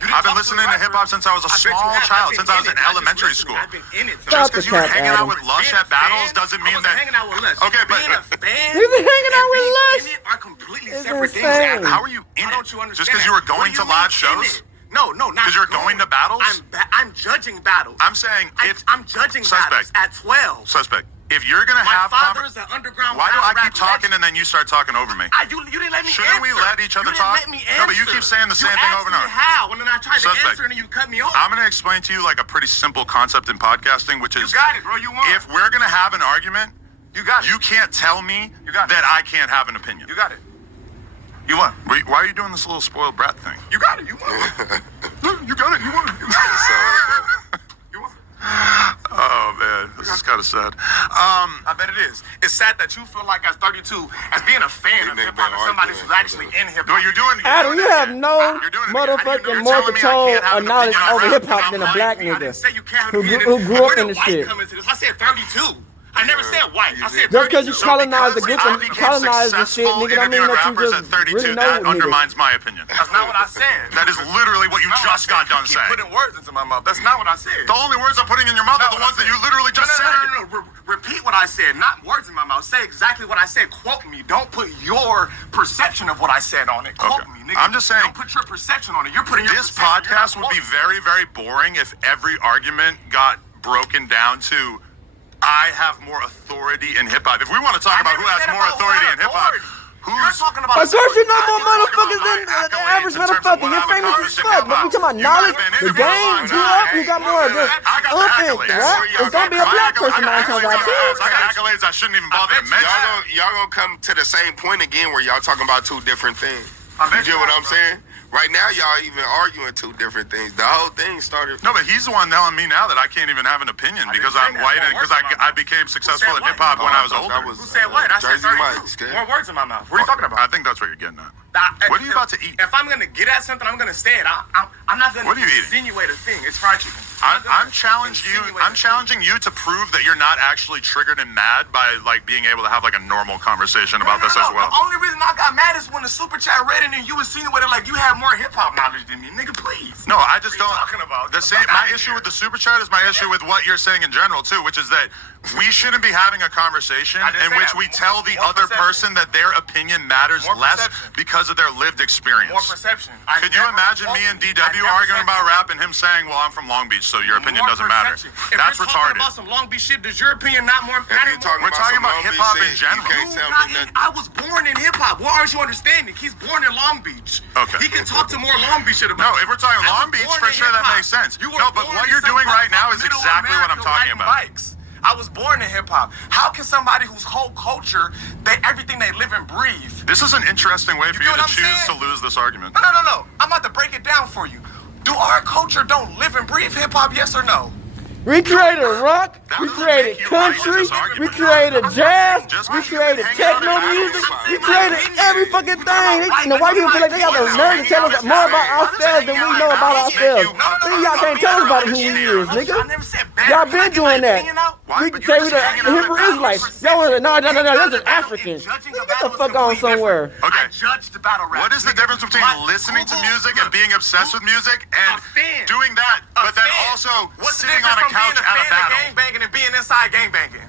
I've been listening to hip hop since I was a small child, since I was in elementary school. I've been in it. Just because you were hanging out Adam. with Lush at battles doesn't mean that. Hanging out with Lush. Okay, but being a fan, You been hanging out with and Lush? being in it are completely It's separate things. insane. How are you in Why it? don't you understand? Just because you were that? going What do to you mean live in shows? it? No, not Because you're going to battles? I'm judging battles. I'm saying if I'm judging Suspect. battles at 12. Suspect. If you're gonna My have father is an underground. why do I battle keep rap talking legend. and then you start talking over me? You didn't let me Shouldn't answer. we let each other you talk? Didn't let me No, but you answer. keep saying the same You thing asked over and me over. How? And then I tried Suspect. to answer and then you cut me off. I'm gonna explain to you like a pretty simple concept in podcasting, which is You got it, bro. You won. if we're gonna have an argument, You got it. you can't tell me You got it. that I can't have an opinion. You got it. You won. Why are you doing this little spoiled brat thing? You got it. You won. You got it. You won. You got it. You won. Oh man, this is kind of sad. I bet it is. It's sad that you feel like as 32, as being a fan of They hip hop, been as somebody arguing who's actually in hip No, hop. you're doing. Adam, you have no You're doing it again. motherfucking You're more telling me I control can't have or an knowledge opinion on over rap hip hop without than a lying. black I didn't nigga say you can't have who an opinion. grew up Where in did the white shit. come into this? I said 32. I never said white. I said 32. Just because you colonize the group I and became colonize the shit, successful nigga, don't mean interviewing that you rappers just at 32. really know That niggas. undermines my opinion. That's not what I said. That is literally what you No, just I got said done you keep saying. putting words into my mouth. That's not what I said. The only words I'm putting in your mouth are the ones that you literally just said. No. Repeat what I said, not words in my mouth. Say exactly what I said. Quote me. Don't put your perception of what I said on it. Quote Okay. me, nigga. I'm just saying- Don't put your perception on it. You're putting your This perception. You're not podcast would be quoting. very, very boring if every argument got broken down to I have more authority in hip hop. If we want to talk I about who never has said more about who authority had in hip hop, authority. You're talking about. Of course you know more I'm talking motherfuckers about than my the accolades average in terms of motherfucker. what You're I've famous as accomplished in fuck. But we hip-hop. talking about You knowledge, might have been the interviewing game, a lot. grew up, you got more just I got the upping, accolades. right? It's gonna be a black person nine times out of ten. I got accolades I shouldn't even bother to mention. Y'all gonna come to the same point again where y'all talking about two different things. I You bet get you what are, I'm bro. saying? Right now, y'all even arguing two different things. The whole thing started. No, but he's the one telling me now that I can't even have an opinion because I'm white and because I became successful in hip hop when I was older. Who said what? I said Jersey 32. Mike's, kid. More words in my mouth. What are you talking I about? think that's what you're getting at. What are you about to eat? If I'm gonna get at something, I'm gonna say it. I'm not gonna What are you eating? insinuate a thing. It's fried chicken. I'm challenging you to prove that you're not actually triggered and mad by like being able to have like a normal conversation about this as well. The only reason I got mad is when the super chat read it and you insinuated like you have more hip hop knowledge than me, nigga. Please. No, I just What don't. are you talking about? The same. Fuck My outta issue here. with the super chat is my issue with what you're saying in general too, which is that we shouldn't be having a conversation I didn't in say which that. we tell the More other perception. person that their opinion matters More less perception. because of their lived experience. More perception. Could you imagine me and DW arguing about rap and him saying, "Well, I'm from Long Beach, so your opinion doesn't matter"? That's If we're talking retarded. about some Long Beach shit, does your opinion not more If matter? you talking We're talking some about Long hip-hop Beach in shit, general. You can't tell me nothing. I was born in hip hop. What aren't you understanding? He's born in Long Beach. Okay. He can talk to more Long Beach shit about. No, if we're talking I was Long Beach, born for in sure that hip-hop. makes sense. You were No, but born what in you're some doing right now is Middle exactly what I'm America talking riding about. Bikes. I was born in hip hop. How can somebody whose whole culture, everything they live and breathe? This is an interesting way for get you to what I'm choose saying? to lose this argument. No. I'm about to break it down for you. Do our culture don't live and breathe hip hop? Yes or no? We created rock, That we doesn't created make you right country, with this argument. we created jazz, Just we because you've created been hanging out techno in music, battles, we created every fucking thing. You know, white people feel like they got the nerve to tell us more about ourselves than we know about ourselves. Y'all can't tell us about who we is, nigga. I never said bad. Y'all been doing that. Why? We But say you're we just the hanging out Hebrew in Israelites. Y'all was like, no, that's just African. Nigga, get the fuck on somewhere. Okay. I judged the battle rap. What is the difference between listening to music and being obsessed with music and doing that, but then also sitting on a couch at a battle? Gangbanging and being inside gangbanging.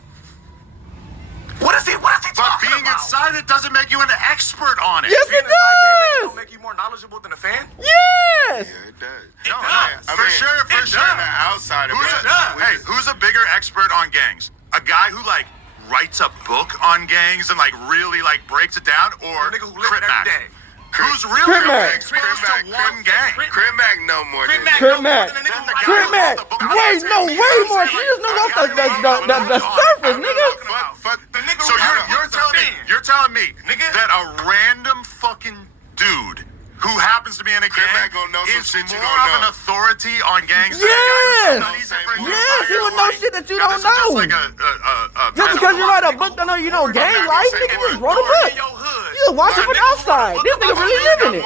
What is he But talking being about? inside it doesn't make you an expert on it. Yes, Being it inside gangbanging don't does. make you more knowledgeable than a fan? Yes. Yeah, it does. No, does. for sure. On the outside of it. Who's a bigger expert on gangs? A guy who like writes a book on gangs and like really like breaks it down, or A nigga who lives Crip it every Mac? day. Who's really Crip Mac. exposed to one gang? Crip Mac no more than Crip Mac. Crip Mac. Wait, no, way more. She just knows off the surface, nigga. So you're telling me Nigga. that a random fucking dude who happens to be in a gang gonna know some is shit you more don't of an know. authority on gangs. Yes! Than Yes, he would know shit that you don't know. Just like a Just because you write a book, don't know you know gang life. Nigga just wrote a book. You just watch it from the outside. This nigga really living it.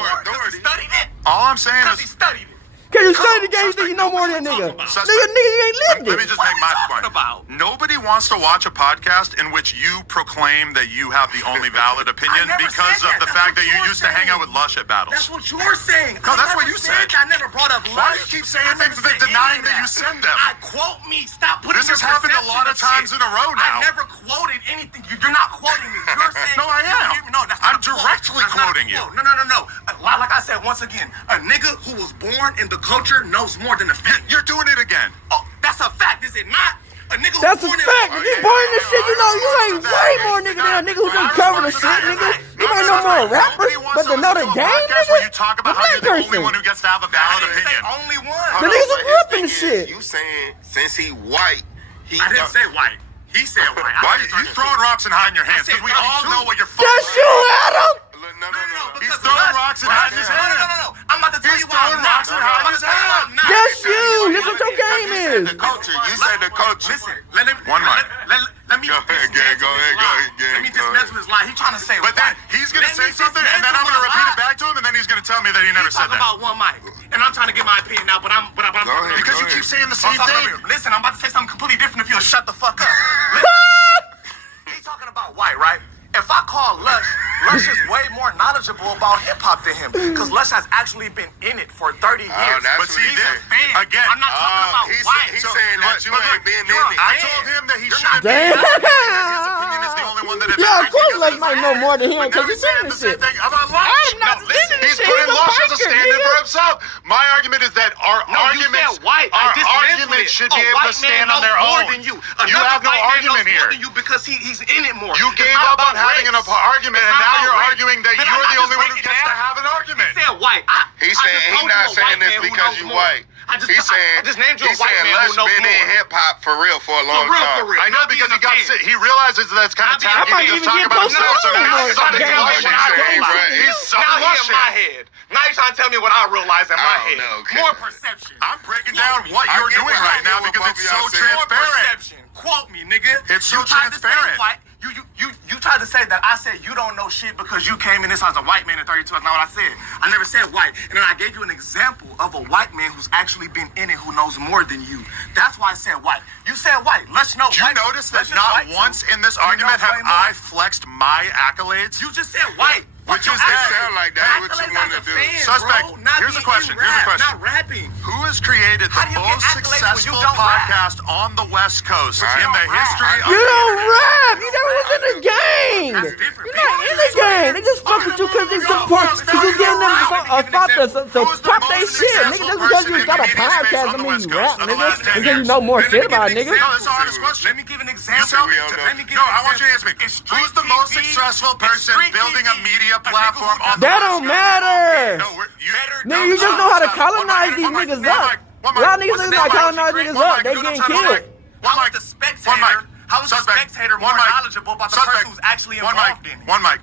Studied it. All I'm saying Because he is, studied it. Cause you study the game, you think you know more than a nigga. Nigga, you ain't lived let me it. just make my point. Nobody wants to watch a podcast in which you proclaim that you have the only valid opinion I never because said of that. the That's fact what that you you're used to hang out with saying. Lush at battles. That's what you're saying. No, that's I what never you said. I never brought up Lush. Why do you keep saying I things never that said denying any that of you send them? I quote me. Stop putting This has your happened a lot of perception times in a row now. I never quoted anything. You're not quoting me. You're saying. No, I am. No, that's I'm not a quote. directly That's not a quoting you. quote. No. Like I said once again, a nigga who was born in the culture knows more than the fact. You're doing it again. Oh, that's a fact, is it not? A nigga That's a who's born fact. If you born in this shit, you know you ain't way more nigga than a nigga who just cover the shit, nigga. You might know more rappers, but to know the game, Where you nigga, talk the about how black you're the only person. one who gets to have a valid I didn't say opinion. only one. The niggas who grew up in the shit. You saying since he white, he I didn't say white. He said white. Why are you throwing rocks and hiding your hands? Because we all know what you're fucking. That's you, Adam. No. He's throwing rocks and hiding his hands. No. I'm about to tell you why I'm throwing not. rocks and hiding his hands. That's you. That's what your game is. The culture. You said the culture. Listen, let me One mic. Let me Go ahead, gang. Go ahead. Let me dismantle his lie. He's trying to say But then he's going to say something, and then I'm going to repeat it back to him, and then he's going to tell me that he never said talking that. about one mic, and I'm trying to get my opinion out, but I'm ahead, Because you keep saying the same thing. Listen, I'm about to say something completely different if you'll shut the fuck up. He's talking about white, right? If I call Lush is way more knowledgeable about hip hop than him, because Lush has actually been in it for 30 years. that's But what see, he He's said. a fan. Again, I'm not talking about white. He's saying that you ain't been in it. I told him that he You're shouldn't not be. Damn. His opinion is the only one that it Yeah, of matters course, because Lush he's might know more than him because he's saying the this same shit. thing about Lush. I'm not listening to He's shit. putting He's a Lush as a biker, stand-in nigga. for himself. My argument is that our arguments, You said white. our I dismantled arguments it. should A be able to white man stand on knows their more own. than you. You have no Another white man argument knows more here. than you because he's in it more. You It's gave not up on about having an race. argument, It's and not now about you're race. arguing that Did I you're not the just only one break who it gets to down? have an argument. He said white. He's saying he's not saying this because you white. He's saying I just named you a he's white saying man Lush who knows been in more. hip hop for real for a long time. For real. I know Not because being he got a fan. sick. He realizes that it's kind of Not being tacky I might to even just talk get about posted himself. So on now more he's sucking gang Lush shit. and Gang, shit. right. He's Now sucking he Lush in my shit. head. Now you're trying to tell me what I realize in my I head. don't know, okay. More perception. I'm breaking down what I you're get doing what- I right get now what because both it's of so y'all saying. More transparent. perception. Quote me, nigga. It's so You tried to say transparent. white. You tried to say that I said you don't know shit because you came in this as a white man in 32. That's not what I said. I never said white. And then I gave you an example of a white man who's actually been in it, who knows more than you. That's why I said white. You said white. Let's know Do you white. notice that Lush is not white, once too. in this He argument knows have way more. I flexed my accolades? You just said white. Which Your is that? accolades- Sound like that. What you accolades wanna as a do? fan, Suspect, bro. Not here's a being question, in here's a rap, question. Not rapping. Who has created How the do you get most accolades when you successful don't rap? podcast on the West Coast I in don't the rap. history of You the don't internet? rap. You never was in the gang. That's different. You're not in the gang. They just fuck with you because they support. Because you giving them a spot to pop their shit. Nigga, just because you got a podcast don't mean you rap, nigga. Because you know more shit about it, nigga. No, that's the hardest question. Let me give an You example. tell me. We don't know. Let me give No, an I want you to answer example. me. It's street Who's the most TV. successful It's person street building a TV. media nigga platform who on the That West don't Coast? matter. No, Nigga, you just know how to colonize these niggas up. Y'all niggas just not colonize niggas up. They getting killed. How is the spectator? How is the spectator more knowledgeable about the person who's actually involved in it? One mic.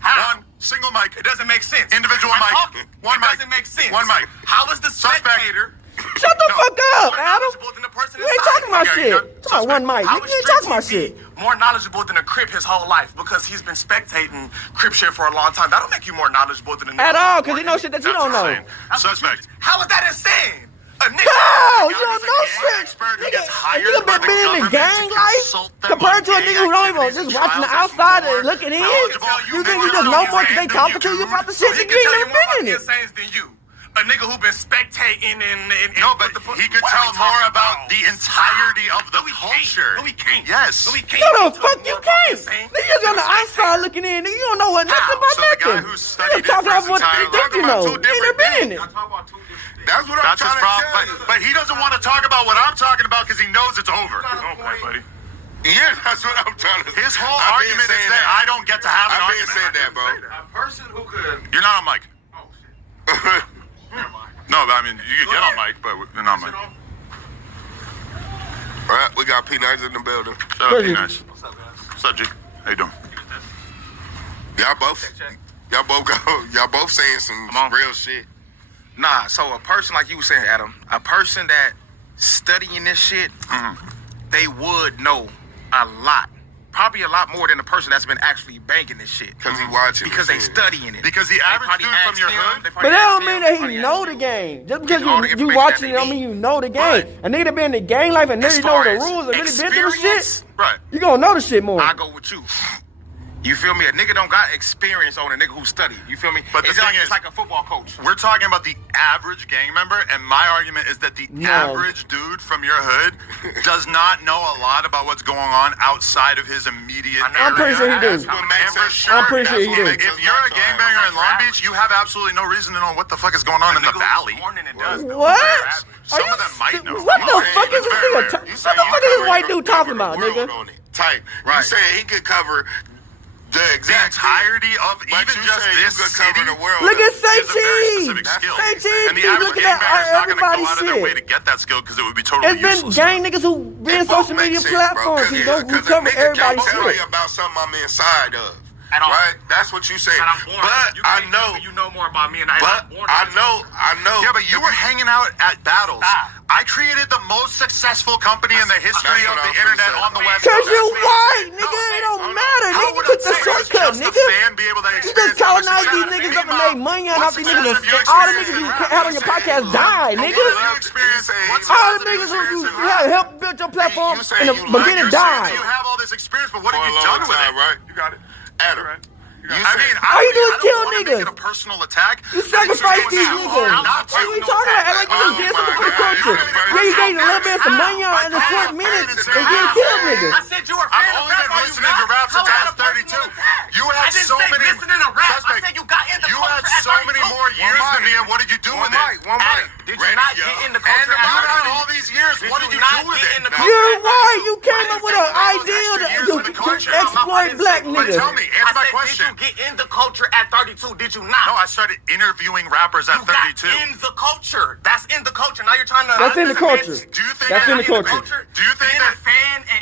How? One single mic. It doesn't make sense. Individual I'm mic. talking. One It mic. doesn't make sense. One mic. How is the Suspect. spectator Shut the fuck up, more Adam. knowledgeable than the person You ain't inside? talking about Okay, shit. you Talking about one mic. How You is ain't Street talking about TV shit. more knowledgeable than a Crip his whole life because he's been spectating Crip shit for a long time? That don't make you more knowledgeable than a nigga. At all, because he knows shit that you don't know. Insane. Suspect. How is that insane? A nigga. No, you Y'all don't niggas know are shit. expert who Nigga, gets hired you by been the in the government gang to life consult them compared on to a gang nigga who don't even activities just and watching the trials outside is and more looking in. knowledgeable. You think you just know more because they talking to you about the shit? He Nigga, can you tell ain't you never more been in about the it. insanes than you. A nigga who been spectating and No, but he could What are tell we more talking about the entirety of the No, he culture. can't. No, he can't. Yes. No, he can't. No, the He fuck talking you more about can't. insane. Nigga just on the outside looking in. Nigga, you don't know what nothing How? about So the guy nothing. who You studied just talking it for about what his you entire think you life. know. Two You ain't never different been in it. That's what I'm That's his trying to problem. tell you. But he doesn't want to talk about what I'm talking about because he knows it's over. Okay, buddy. Yeah, that's what I'm trying to say. His whole I've been argument is saying that I don't get to have an I've been argument. saying that, bro. A person who could. You're not on mic. Oh shit. Never mind. No, but I mean, you can get on mic, but you're not on mic. All right, we got P-Nice in the building. Shut up, be Crazy. nice. What's up, guys? What's up, G? How you doing? Y'all both. Check. Y'all both saying some real shit. Nah, so a person like you were saying, Adam, a person that studying this shit, they would know a lot. Probably a lot more than the person that's been actually banking this shit. Because he watching. Because they studying it. Because the average dude from your hood. But that don't mean that he know the game. Just because you watching it don't mean you know the game. Right. A nigga that been in the game life and really know the rules and really been through the shit, right? You gonna know the shit more. I go with you. You feel me? A nigga don't got experience on a nigga who studied. You feel me? But the thing is, it's like a football coach. We're talking about the average gang member, and my argument is that the average dude from your hood does not know a lot about what's going on outside of his immediate area. I'm pretty sure he do. I'm pretty sure he do. If you're a gangbanger in Long Beach, you have absolutely no reason to know what the fuck is going on in the valley. What? Some of them might know. What the fuck is this nigga? What the fuck is this white dude talking about, nigga? Type. Right. You saying he could cover the entirety of even just this city. The world. Look at Say Cheese. Say Cheese. And the average Looking at gangbanger is not going to go everybody's out of their shit. way to get that skill because it would be totally It's been useless. gang niggas who been social media platforms who cover everybody's tell me shit. about something I'm inside of. At all. Right? That's what you say. But I know. You know more about me and But I know. Yeah, but you were hanging out at battles. I created the most successful company in the history of the internet on the West Coast. Cause you're white, nigga. It don't matter. Nigga, you took the shortcut, nigga. You just colonized these niggas up and made money off these niggas. All the niggas you had on your podcast died, nigga. All the niggas who you had helped build your platform in the beginning died. You have all this experience, but what have you done with it? Right? You got it. Adam. I mean, all you do is kill niggas. niggas. Make it a personal attack. You sacrifice these niggas. What are you talking about? Act like you done did something for the culture. Yeah, you gave a little bit of some money on in a short minute and then kill niggas. I said you were a fan I've only been listening to rap since I was 32. You had so many. I said you got in the You had so many more years than me, and what did you do with it? Did you not get in the culture? You had all these years. What did you do with it? You're white. You came up with an idea to exploit black But niggas. tell me, answer my question. Did you get in the culture at 32? Did you not? No, I started interviewing rappers at 32. Got in the culture. That's in the culture. Now you're trying to. That's in the culture. Do you think That's in the that- culture. Do you think that?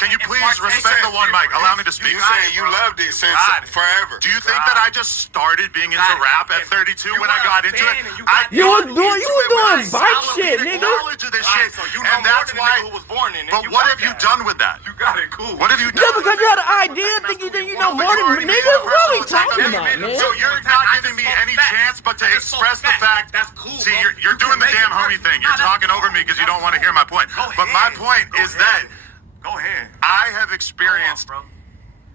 Can you please respect the one mic? Allow me to speak. You saying you loved it since forever. Do you think that I just started being into rap at 32 when I got into it? You was doing bike shit, nigga. Knowledge of this shit, So you know and that's more than why. the nigga who was born in it. But what have you done with that? You got it. Cool. What have you done? Just because you had an idea, think you know more than niggas? What are we talking about, man? So you're not giving me any chance but to express the fact. That's cool. See, you're doing the damn homie thing. You're talking over me because you don't want to hear my point. But my point is that Go ahead. I have experienced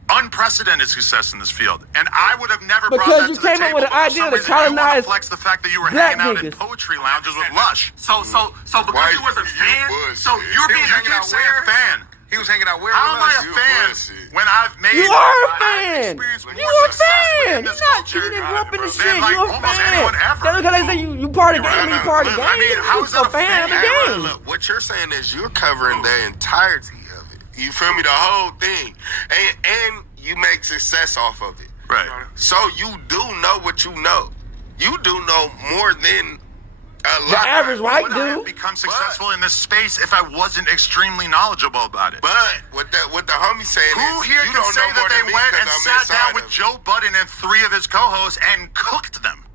unprecedented success in this field, and I would have never Because brought that you to the came up table. with an but for idea some to reason, you wanna colonize flex the fact that you were black hanging out in niggas. poetry lounges with Lush. So because you was a fan, so you're being You keep saying fan. He was hanging out where? How am I a fan when I've made? You are a I've fan. experienced more You a success fan. within You this not culture you didn't grow up in the than, shit. like, You a almost anyone fan. ever. That's because they say you part of the game. You part of the game. I mean, how You is it a fan of the game. Look, what you're saying is you're covering the entirety of it. You feel me? The whole thing, and you make success off of it. Right. So you do know what you know. You do know more than a The lot. average white Would I have dude. become successful in this space if I wasn't extremely knowledgeable about it? But what the homie saying Who is here you can don't say know that more they than me went 'cause and I'm sat inside down of with it. Joe Budden and 3 of his co-hosts and cooked them?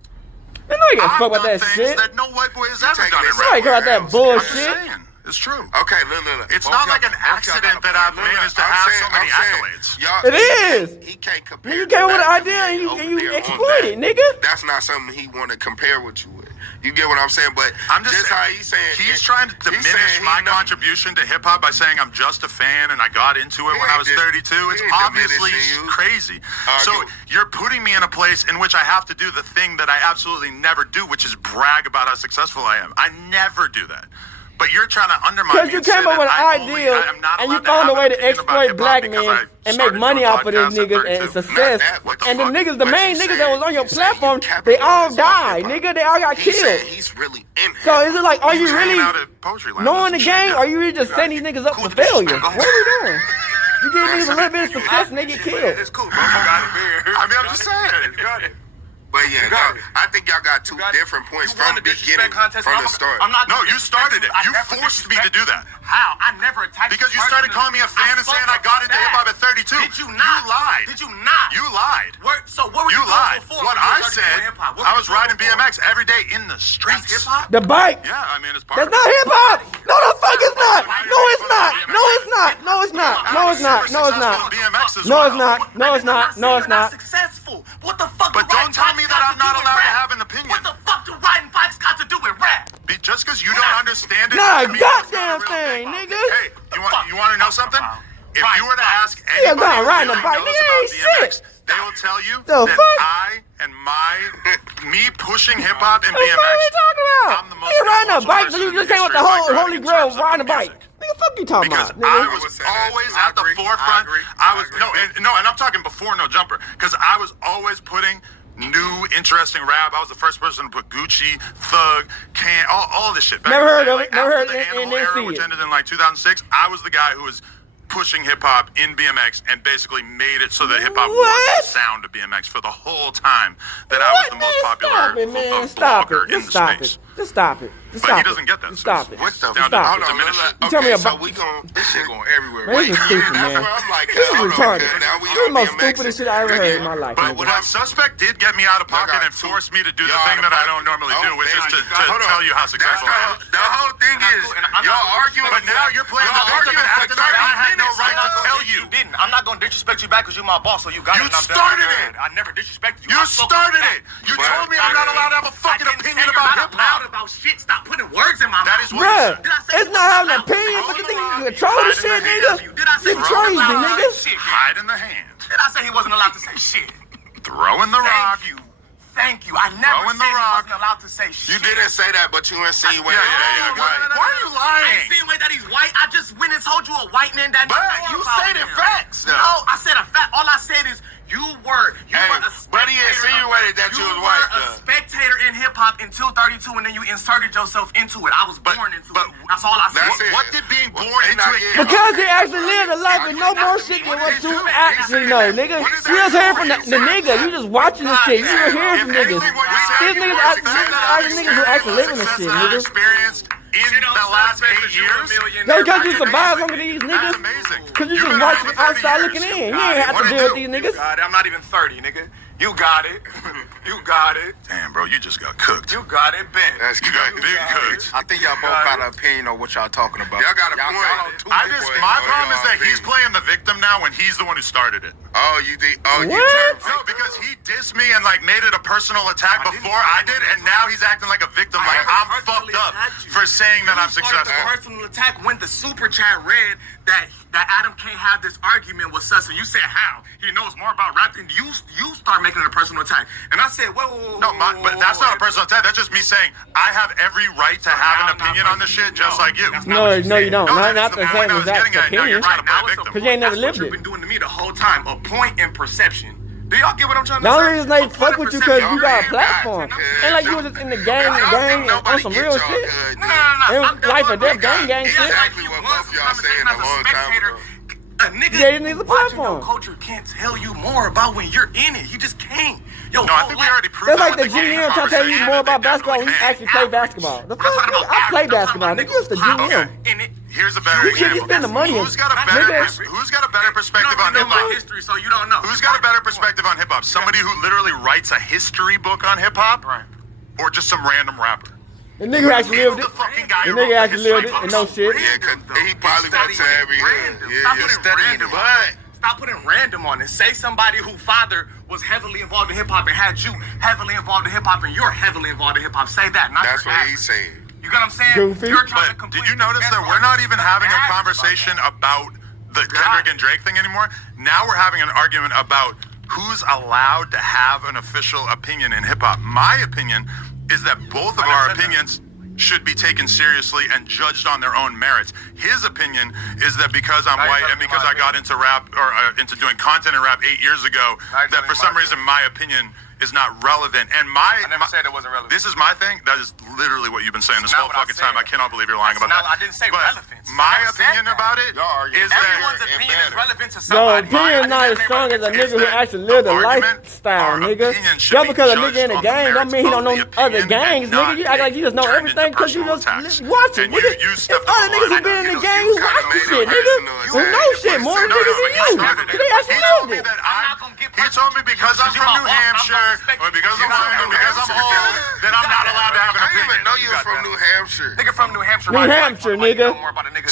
I know you I've fuck about done that things shit. that no white boy has ever taking done in this rap. Right, about that I'm just bullshit. saying. It's true. Okay, look. It's Both not y'all- like an both y'all accident got a that I've point. managed to I'm have saying- so many I'm saying, accolades. y'all- It is. He can't compare. You came with an that idea and over you there on exploit that. it, nigga. That's not something he want to compare with you with. You get what I'm saying? But I'm just how he's saying. He's trying to he's diminish saying he my know- contribution to hip hop by saying I'm just a fan and I got into it He when I ain't was dis- 32. It's he ain't obviously diminishing you. crazy. So Argue. you're putting me in a place in which I have to do the thing that I absolutely never do, which is brag about how successful I am. I never do that. But you're trying to undermine me. Because you and say came up that with I an only- idea I'm not and you allowed found a have way an to opinion about exploit hip-hop black because men I and make started money doing off of this podcasts at niggas 32. and success. that, what the And the fuck? niggas, the But main you niggas said- that was on your you said you platform, they all capitalized off died. hip-hop. Nigga, they all got He said killed. he's really in. So is it like, are He you was hanging really out at poetry lounges knowing the and shit, game, yeah. or you really just setting these niggas up for failure? What are we doing? You give niggas a little bit of success and they get killed. It's cool, bro. You got it. I mean, I'm just saying. You got it. But yeah, You got no, it. I think y'all got two different points You won from the the disrespect beginning, contest. from I'm the start. I'm not. No, gonna you started it. disrespect You I never forced me to disrespect do that. How? I never attacked Because you started calling me a fan and saying I got into hip hop at 32. Did you not? You lied. Did you not? You lied. So what were you You doing lied. before? What when you I were said BMX every day in the streets. Hip hop. The bike. Yeah, I mean it's part That's of not it. hip hop. No, the fuck it's not. No, it's not. No, it's not. No, it's not. No, it's not. No, it's not. No, it's not. No, it's not. No, it's not. Successful. What the fuck? But don't tell me that I'm not allowed to have an opinion. What the fuck do riding bikes got to do with rap? Just because you don't understand it. Nah, doesn't mean it's not a goddamn real thing, nigga. Hey, you want to know something? If you were to ask Yeah, anybody nah, who riding a really bike, knows nigga, about ain't BMX, shit. they will tell you The that fuck? I and me pushing hip hop and What the fuck are you talking BMX, about? I'm the most Nigga riding a influential bike, person you in just the came with the history of whole bike holy riding in grail terms of riding a bike. music. Nigga, fuck you talking Because about, nigga. I was always at the forefront. And I'm talking before No Jumper. Because I was always putting new, interesting rap. I was the first person to put Gucci, Thug, Can, all this shit. Back Never in the heard day, of it. Never heard after the it, and Animal then era, see which it. ended in like 2006. I was the guy who was pushing hip hop in BMX and basically made it so that hip hop was the sound of BMX for the whole time that I was the most popular Stop it, man. Stop it. in Just the stop space. it. Just stop it. Just But stop he it. doesn't get that. Just stop it. What the? It's down to Stop it. diminish it. You tell me about- So we gon' this shit going everywhere. Man, this is stupid, that's man. where I'm like, This is hold on, retarded. man. Now we This is the on most BMX. stupidest shit I ever heard in my life. But nigga. what Suspect did get me out of pocket got and two. forced me to do the Y'all thing out of that I pocket. don't normally Oh, do, which is man, to hold on. tell you how successful I am. The whole thing is, y'all arguing. But now you're playing the victim and acting like I had no right to tell you. Didn't. I'm not gonna disrespect you back because you're my boss, so you got You it. and I'm started done. it. I never disrespected you. You I spoke started back. it. You told me I'm not allowed to have a fucking I didn't opinion say you're about not hip allowed hop. about shit. Stop putting words in my mouth. That is what Bruh, Did I say it's you not wasn't having an allowed to opinion, say but you think you allowed? can control this shit, nigga? Did I say You you crazy, wasn't allowed to nigga. say shit? Hide in the hand. Did I say he wasn't allowed to say shit? Throwing the rock. Thank you. Thank you. I never Throwing said the he rock. wasn't allowed to say shit. You didn't say that, but you insinuated. Yeah. Go ahead. Why are you lying? I insinuate that he's white. I just went and told you a white man that. But know you about stated him. facts, though. No, I said a fact. All I said is you were Hey, a but he spectator insinuated that you was white, were a though. spectator in hip hop until 32, and then you inserted yourself into it. I was born into it. That's all I said. That's it. What did being born He into not it getting- Because he actually lived a life with no more shit than what you actually know, nigga. You just heard from the nigga. You just watching the shit. You just hearing from niggas. These niggas are niggas who actually living this shit, nigga. Experienced in the last 8 years. That's because you survived longer than these That's niggas. amazing. Because you just watch from outside looking in. You ain't have to deal with these niggas. I'm not even 30, nigga. You got it. You got it. Damn, bro, you just got cooked. You got it, Ben. That's You got big cooked. I think y'all both got an opinion on what y'all talking about. Y'all got a point. My problem is that he's playing the victim now when he's the one who started it. Oh, you did. Oh, you What? No, because he dissed me and like made it a personal attack before I did, and now he's acting like a victim. Like I'm fucked up for saying that I'm successful. Personal attack when the super chat read that Adam can't have this argument with Sus, and you said how he knows more about rap than you start making it a personal attack, and I said, whoa. No, but that's not a personal attack. That's just me saying I have every right to have an opinion on this shit, just like you. No, you don't. No, Not that's the the same point I was exact getting at. Now you're opinion. trying to play Now it's a victim. Because you ain't never That's what lived you've it. been doing to me the whole time. A point in perception. Do y'all get what I'm trying to The say? only reason they A point fuck of with you perception. because you got a Y'all platform. ain't Ain't like you was just in the gang on some real shit. No. And life or death gang shit. Exactly what both of y'all saying a long time ago. A nigga Yeah, it needs a watching platform. your culture can't tell you more about when you're in it. He just can't. Yo, No, I think we already proved That's like that the with GM trying to tell you more about basketball when you actually play basketball. The fuck? I play basketball. Nigga, it's the GM. Here's a better You can't example. spend the money. Who's got a better Nigga. perspective on hip hop? history, so you don't know. Who's got a better perspective on hip hop? Somebody who literally writes a history book on hip hop, Right. or just some random rapper? The nigga who actually lived it. The fucking guy The who nigga wrote the actually lived history it and books. no shit. Yeah, 'cause he probably went to every hood. Stop Yeah, putting studying random it. on it. Stop putting random on it. Say somebody whose father was heavily involved in hip hop and had you heavily involved in hip hop and you're heavily involved in hip hop. Say that. Not That's your what average. he's saying. You get what I'm saying? Goofy. You're trying to But complete did you notice that we're not even having a conversation about about the Kendrick and Drake thing anymore? Now we're having an argument about who's allowed to have an official opinion in hip hop. My opinion is that both of our opinions should be taken seriously and judged on their own merits. His opinion is that because I'm white and because I got into rap or into doing content in rap 8 years ago, that for some reason my opinion is not relevant. And I never said it wasn't relevant. This is my thing. That is literally what you've been saying this not whole what I fucking time. said. I cannot believe you're lying That's about not- that. I didn't say But relevance. I my never said opinion that. about it Y'all arguing is Everyone's that opinion is relevant to Your somebody. opinion not as strong as a nigga who actually lived a lifestyle, nigga. Just because a nigga in a gang don't mean he don't know other gangs, nigga. You act like you just know everything because you just watch it, nigga. It's other niggas who been in the gang who watch the shit, nigga. Who know shit more niggas than you. Cause they actually lived it. He told me because I'm from New Hampshire or because I'm old, then I'm not allowed to have an I didn't opinion. even know you was from New Hampshire. Nigga from New Hampshire. New Hampshire, nigga.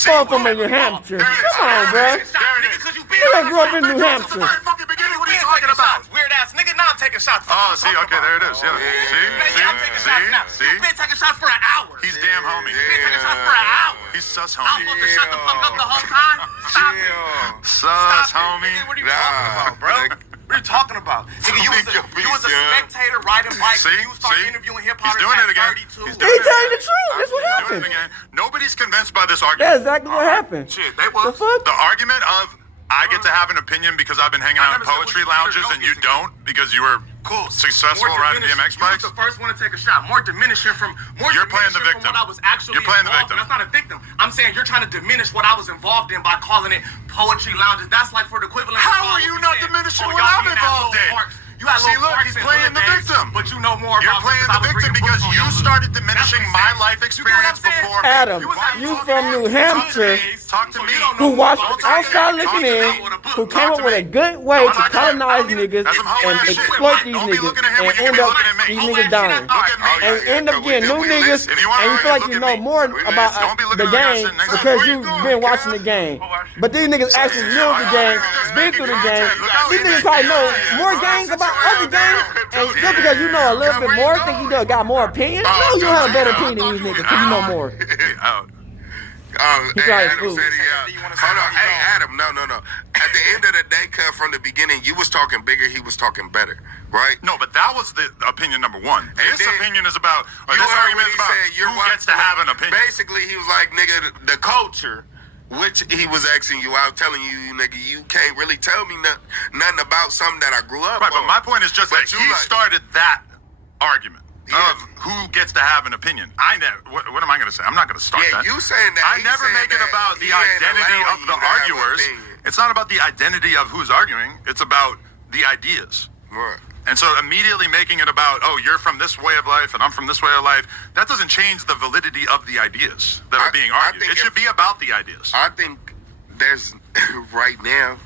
Come from New Hampshire. Come on, bro. Nigga grew up in New Hampshire. What are you talking about? Weird ass nigga. Now I'm taking shots. Oh, see, okay, there it is. Yeah. I'm taking shots now. See? You've been taking shots for an hour. He's damn homie. You've been taking shots for an hour. He's sus I'm homie. supposed to shut the fuck up the whole time. Stop it. Sus homie. Nigga, what are you talking about, bro? What are you talking about? Nigga, you was a spectator riding bikes. See? You start See? interviewing hip He's hop. doing it again. He telling the truth. That's what He's doing happened. it again. Nobody's convinced by this argument. That's exactly what happened. Shit, they The was. fuck? The argument of I get to have an opinion because I've been hanging out in poetry lounges and you don't because you were successful riding BMX bikes. You was the first one to take a shot. More diminishing from You're playing the victim. From what I was actually You're playing the involved in. victim. That's not a victim. I'm saying you're trying to diminish what I was involved in by calling it poetry lounges. That's like for the equivalent. How are you not diminishing what I'm involved in? You had See, little look, parks he's and playing hood the days, victim. but you know more You're about playing me the victim because you started diminishing my life experience before. Adam, you from New Hampshire, Talk to me. who watched outside looking in, who came up with a good way to colonize niggas and exploit these niggas, and end up these niggas dying, and end up getting new niggas, and you feel like you know more about the game because you've been watching the game. But these niggas actually live the game, been through the game. These niggas probably know more games about other games, and just because you know a little bit more, think you got more opinion? No, you have a better opinion than these niggas because you know more. Hey, Adam said hold on. Hey, Adam, no. At the end of the day, cut from the beginning, you was talking bigger, he was talking better, right? No, but that was the opinion number one. This opinion is about, or You this heard argument what is he about said, who gets to have an opinion. Basically, he was like, nigga, the culture, which he was asking you, I was telling you, nigga, you can't really tell me nothing about something that I grew up Right, on. but my point is just that he started that argument of who gets to have an opinion. What am I going to say? I'm not going to start that. You saying that. I never make it about the identity of the arguers. It's not about the identity of who's arguing. It's about the ideas. Right. And so immediately making it about, oh, you're from this way of life and I'm from this way of life, that doesn't change the validity of the ideas that are being argued. It should be about the ideas. I think there's, right now,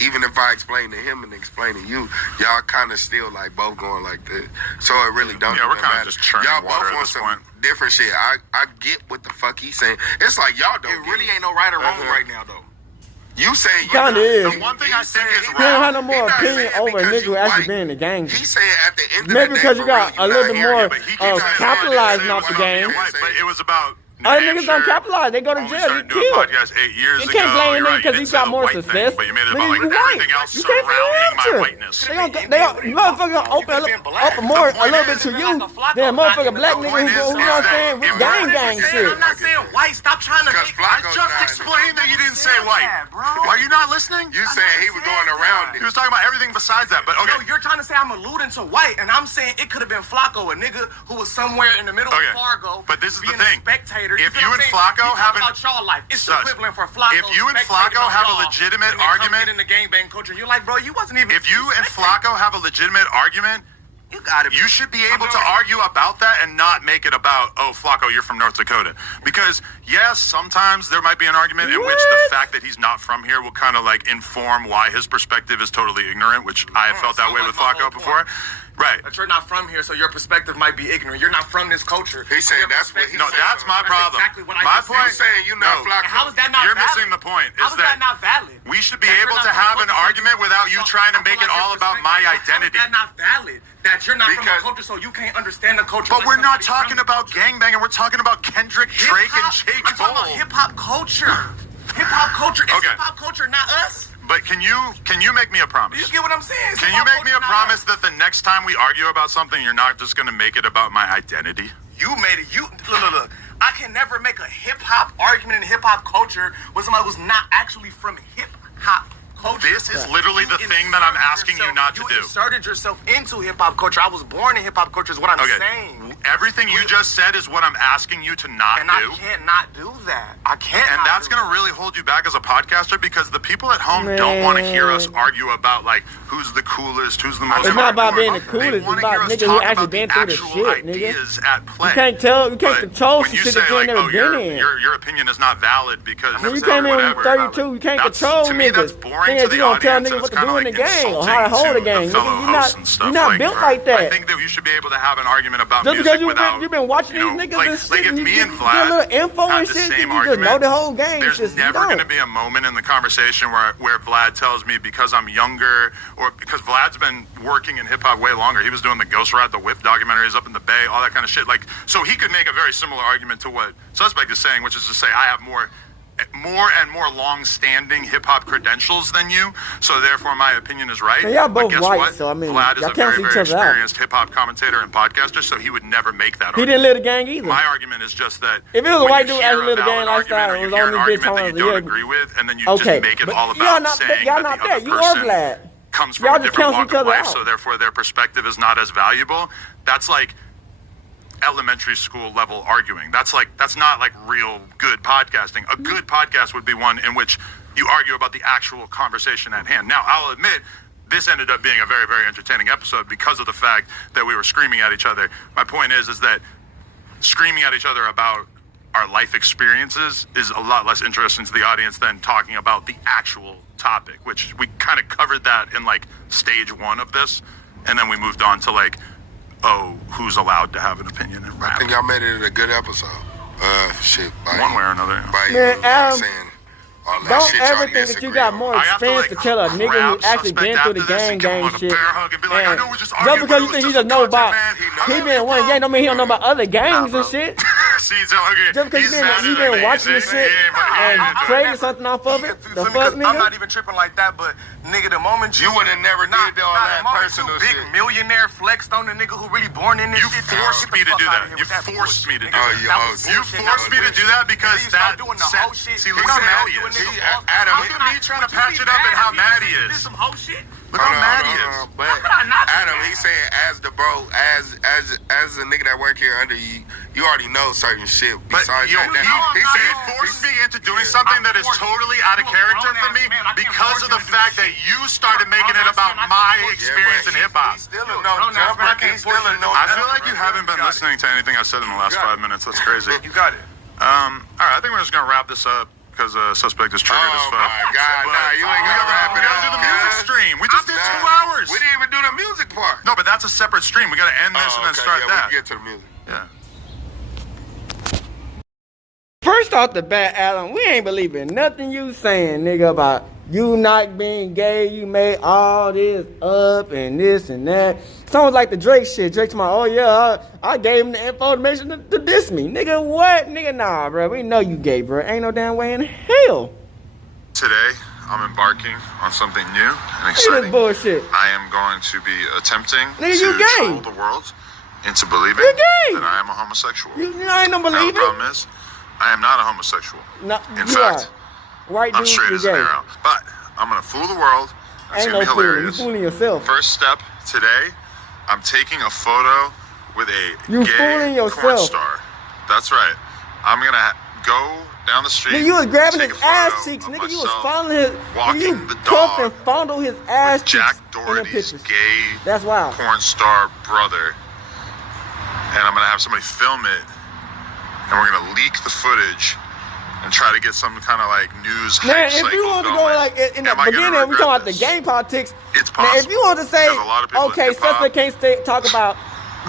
even if I explain to him and explain to you, y'all kind of still like both going like this. So it really don't Yeah, we're kind matter. of just churning y'all water both at want this some point. different shit. I get what the fuck he's saying. It's like y'all don't. It really ain't no right or wrong right now, though. You say Kinda is. The one thing I think is You don't have no more opinion over a nigga who actually been in the game. He's saying at the end of Maybe the because day, you got a little bit more capitalizing off the game. But it was about Other niggas don't capitalize. They go to jail. They kill. podcast 8 years You can't ago. blame You're nigga right, because you he didn't got say more the white success. thing, but you made it Nigga, about like you everything white. else You can't surrounding my answer. whiteness. They motherfucker open up more a little bit to you than a motherfucker black nigga who go, you know what I'm saying, with gang shit. I'm not saying white. Stop trying to. I just explained that you didn't say white. Are you not listening? You saying he was going around it. He was talking about everything besides that. But okay. No, you're trying to say I'm alluding to white, and I'm saying it could have been Flacco, a nigga who was somewhere in the middle of Fargo. But this is the being thing. A spectator. If you and Flacco have about y'all life, it's the equivalent for Flacco. If you and Flacco have a legitimate argument in the gangbang culture, you're like, bro, you wasn't even. If you and Flacco have a legitimate argument, you should be able to argue about that and not make it about, oh, Flacco, you're from North Dakota. Because, yes, sometimes there might be an argument in which the fact that he's not from here will kind of like inform why his perspective is totally ignorant, which I have felt that way with Flacco before. Right. That you're not from here, so your perspective might be ignorant. You're not from this culture. He's saying that's what he's saying. No, that's my problem. Exactly what my point. He's saying you're not Flacco. How is that not You're valid? missing the point. How is that not valid? We should be able to have an argument without you trying to make it all about my identity. How is that not valid? That you're not from the culture, so you can't understand the culture. But we're not talking about gangbanging. We're talking about Kendrick, Drake, and Jake I'm talking about hip-hop culture. Hip-hop culture. It's hip-hop culture, not us. But can you make me a promise? You get what I'm saying? Can you make me a promise that the next time we argue about something, you're not just going to make it about my identity? You made it. Look. I can never make a hip-hop argument in hip-hop culture with somebody who's not actually from hip-hop culture. This is literally the thing that I'm asking you not to do. You inserted yourself into hip-hop culture. I was born in hip-hop culture is what I'm saying. Everything you just said is what I'm asking you to not do. And I can't not do that. I can't. And that's going to really hold you back as a podcaster because the people at home don't want to hear us argue about like who's the coolest, who's the most. It's not about being the coolest. It's about niggas who actually been through the shit, nigga. At play. You can't control some shit that you ain't never been in. Your opinion is not valid because when you came in with 32, you can't control to me, niggas. that's boring to that the you gonna tell audience, niggas and what it's to do in the game or how to hold the game. fellow Nigga, hosts and stuff. you're not built like that. I think that you should be able to have an argument about Just music because without, you've been watching you know, these niggas like, and shit, like if and me you and get Vlad a little info had and the shit, same you just argument, know the whole game. there's Just, never you going to don't. be a moment in the conversation where Vlad tells me because I'm younger or because Vlad's been working in hip hop way longer. He was doing the Ghost Ride the Whip documentaries up in the Bay, all that kind of shit. Like, so he could make a very similar argument to what Suspect is saying, which is to say I have more and more long-standing hip-hop credentials than you, so therefore my opinion is right. Man, y'all both but guess white, what? so I mean, Vlad is y'all a cancel very, each very other out. experienced hip-hop commentator and podcaster, so he would never make that He argument. didn't live the gang either. My argument is just that if it was a when white you dude hear actually lived the a gang valid lifestyle, argument, it or was you hear on an this bitch argument that telling you us, don't agree with, and then you okay, just make it but all y'all about not saying y'all that not the there. other You are person Vlad. comes from Y'all a just different cancel walk each of other life, out. so therefore their perspective is not as valuable. That's like elementary school level arguing. That's not like real good podcasting. A good podcast would be one in which you argue about the actual conversation at hand. Now, I'll admit, this ended up being a very, very entertaining episode because of the fact that we were screaming at each other. My point is that screaming at each other about our life experiences is a lot less interesting to the audience than talking about the actual topic, which we kind of covered that in like stage 1 of this. And then we moved on to like, oh, who's allowed to have an opinion in rap? I think y'all made it a good episode. Shit. One way or another. By Man, you saying all that Don't shit ever y'all think that you disagree got on. more experience to tell a nigga who actually been through the gang shit. And just because you think he just know about, he been in one gang, don't mean he don't know about other gangs and shit. Just because you been watching this shit and trading something off of it, the fuck, nigga? I'm not even tripping like that, but nigga, the moment you would have never did all that personal big shit. millionaire flexed on the nigga who really born in this You shit. forced me to do that. You forced me to do that. You forced me to do that because that. See, look how mad he is. Adam, look at me trying to patch it up and how mad he is. Some whole shit. Look how mad he is. But Adam, he's saying as the bro, as a nigga that work here under you, you already know certain shit. But Besides he that, forced me into doing something that is totally out of character for me because of the fact that you started making it about my experience in hip hop. He's still a no jumper. He's still a no I feel like you haven't been listening to anything I said in the last 5 minutes. That's crazy. You got it. All right, I think we're just gonna wrap this up because Suspect is triggered as fuck. Oh my God, nah, you ain't gonna wrap it We gotta up. do the music stream. We just did 2 hours. We didn't even do the music part. No, but that's a separate stream. We gotta end this and then start that. We get to the music. Yeah. First off the bat, Adam, we ain't believing nothing you saying, nigga, about you not being gay. You made all this up and this and that. Sounds like the Drake shit. Drake's my, oh yeah, I gave him the information to diss me. Nigga, what? Nigga, nah, bro. We know you gay, bro. Ain't no damn way in hell. Today, I'm embarking on something new and Look at exciting. this bullshit. I am going to be attempting Nigga, you to gay. fool the world into believing You're gay. that I am a homosexual. You ain't no Now, the believing. problem is, I am not a homosexual. No, In you fact, are. White I'm dude, straight you as an gay. arrow. But I'm going to fool the world. It's Ain't going no to be fooling. You hilarious. fooling yourself. First step today, I'm taking a photo with a You gay fooling porn yourself. star. That's right. I'm going to go down the street. Nigga, you was grabbing take his a photo ass cheeks. of Nigga, you was myself fondling his. walking Nigga, you the cuff dog and fondle his ass with Jack cheeks in them Doherty's pictures. gay That's wild. porn star brother. And I'm going to have somebody film it. And we're going to leak the footage and try to get some kind of like news Man, hype if you cycle want to going. go like in the Am I gonna beginning, we regret talking about the this? gang politics. It's Man, possible. if you want to say, Because a lot of people in okay, hip-hop, Cecily can't talk about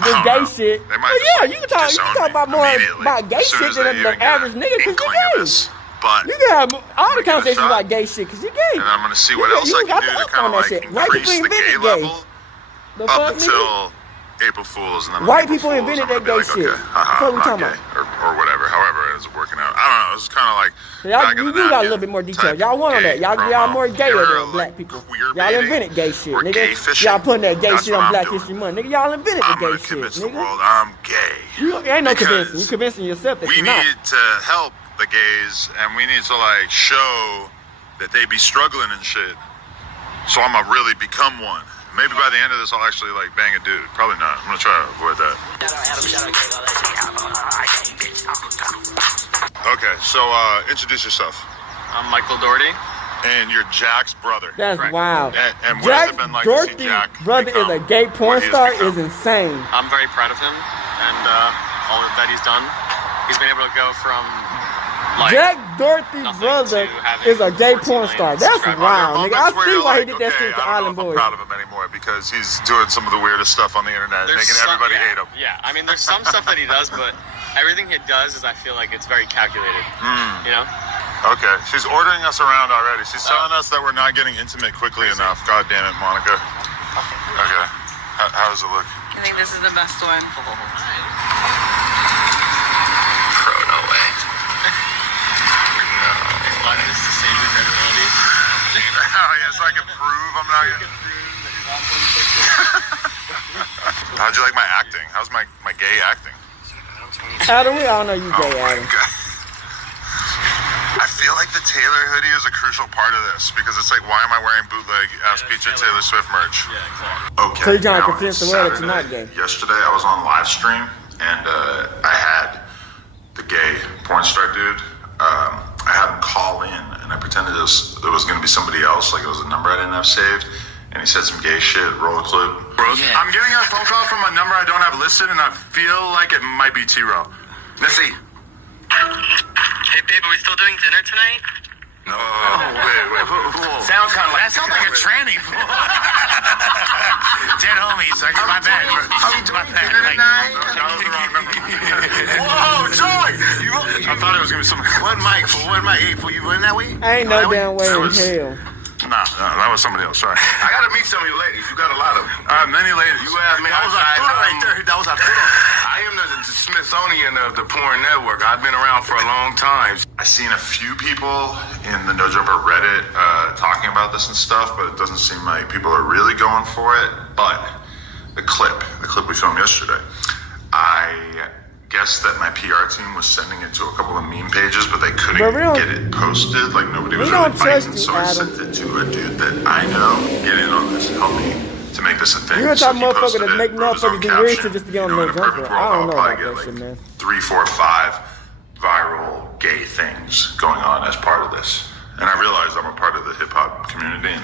this I don't gay know. shit. They might Well, just, yeah, like, you can talk. You disown can talk me about more immediately about gay as soon shit as they than the even get average an nigga because you inkling of gay. this. But You can have all the I'm gonna give it a conversations shot. about gay shit because you gay. and I'm going to see what else You I got can do the to up kind on of that like shit. White increase people the gay invented gay. level The up fuck, nigga? until April Fools, and then White on April people Fools, invented I'm gonna that be gay like, shit. okay, That's what I'm we not talking gay, or whatever, however it is working out. I don't know. It's kind of like Y'all, back you in the do got a napkin little bit more detail. type Y'all want on that. gay Y'all promo. more gayer You're, than like, black people. queer Y'all baiting invented gay shit, or nigga. gay fishing. Y'all putting that gay That's shit what on I'm Black doing. History Month. Nigga, y'all invented the I'm gay gonna shit, convince the nigga. world I'm gay. You ain't no Because convincing. You convincing yourself that we you're not. need to help the gays, and we need to like show that they be struggling and shit. So I'm gonna really become one. Maybe by the end of this, I'll actually like bang a dude. Probably not. I'm gonna try to avoid that. Okay, so introduce yourself. I'm Michael Doherty. And you're Jack's brother. That's wild. And what has Jack it been like to see Doherty's Jack brother is a gay porn what he has star become? is insane. I'm very proud of him and all that he's done. He's been able to go from like Jack Dorothy's brother is a gay porn star. That's wild, nigga. I see why he did that shit to Island Boys. I'm proud of him anymore because he's doing some of the weirdest stuff on the internet, making everybody hate him. Yeah, I mean, there's some stuff that he does, but everything he does is, I feel like it's very calculated. You know? Okay, she's ordering us around already. She's telling us that we're not getting intimate quickly enough. God damn it, Monica. Okay, how does it look? I think this is the best one. Bro, no way. Why is the same credibility? Oh, yeah, so I can prove I'm not gonna... How'd you like my acting? How's my gay acting? Adam, we all know you gay, Adam. I feel like the Taylor hoodie is a crucial part of this because it's like, why am I wearing bootleg ass feature Taylor Swift merch? Yeah, exactly. Okay. So you're trying to now convince the it's world that you're not Saturday. gay. Yesterday I was on live stream and I had the gay porn star dude. I had him call in and I pretended it was going to be somebody else, like it was a number I didn't have saved. And he said some gay shit. Roll the clip. Yeah. I'm getting a phone call from a number I don't have listed, and I feel like it might be T-Row. Let's see. Hey, babe, are we still doing dinner tonight? No. Wait. Sounds kind of like, that sounds like a tranny. Dead homies. Like, my bad. Are we doing dinner tonight? That was the wrong number. Whoa, Joy! I thought it was going to be something. What mic? For what mic? Hey, for you went that way? Ain't no damn way in hell. Nah, that was somebody else. Sorry. I gotta meet some of you ladies. You got a lot of them. Many ladies. You have me. That was Arturo right there. That was Arturo. I am the Smithsonian of the porn network. I've been around for a long time. I've seen a few people in the No Jumper Reddit talking about this and stuff, but it doesn't seem like people are really going for it. But the clip we filmed yesterday, I guess that my PR team was sending it to a couple of meme pages, but they couldn't get it posted. Like nobody was really fighting, so I sent it to a dude that I know. Get in on this, help me to make this a thing. You're So gonna he talk posted motherfucker to it, make wrote his own motherfuckers do caption. research just to get on You know, No in a perfect Jumper. world, I don't I'll know probably about that get shit, man. 3, 4, 5 viral gay things going on as part of this. And I realized I'm a part of the hip hop community, and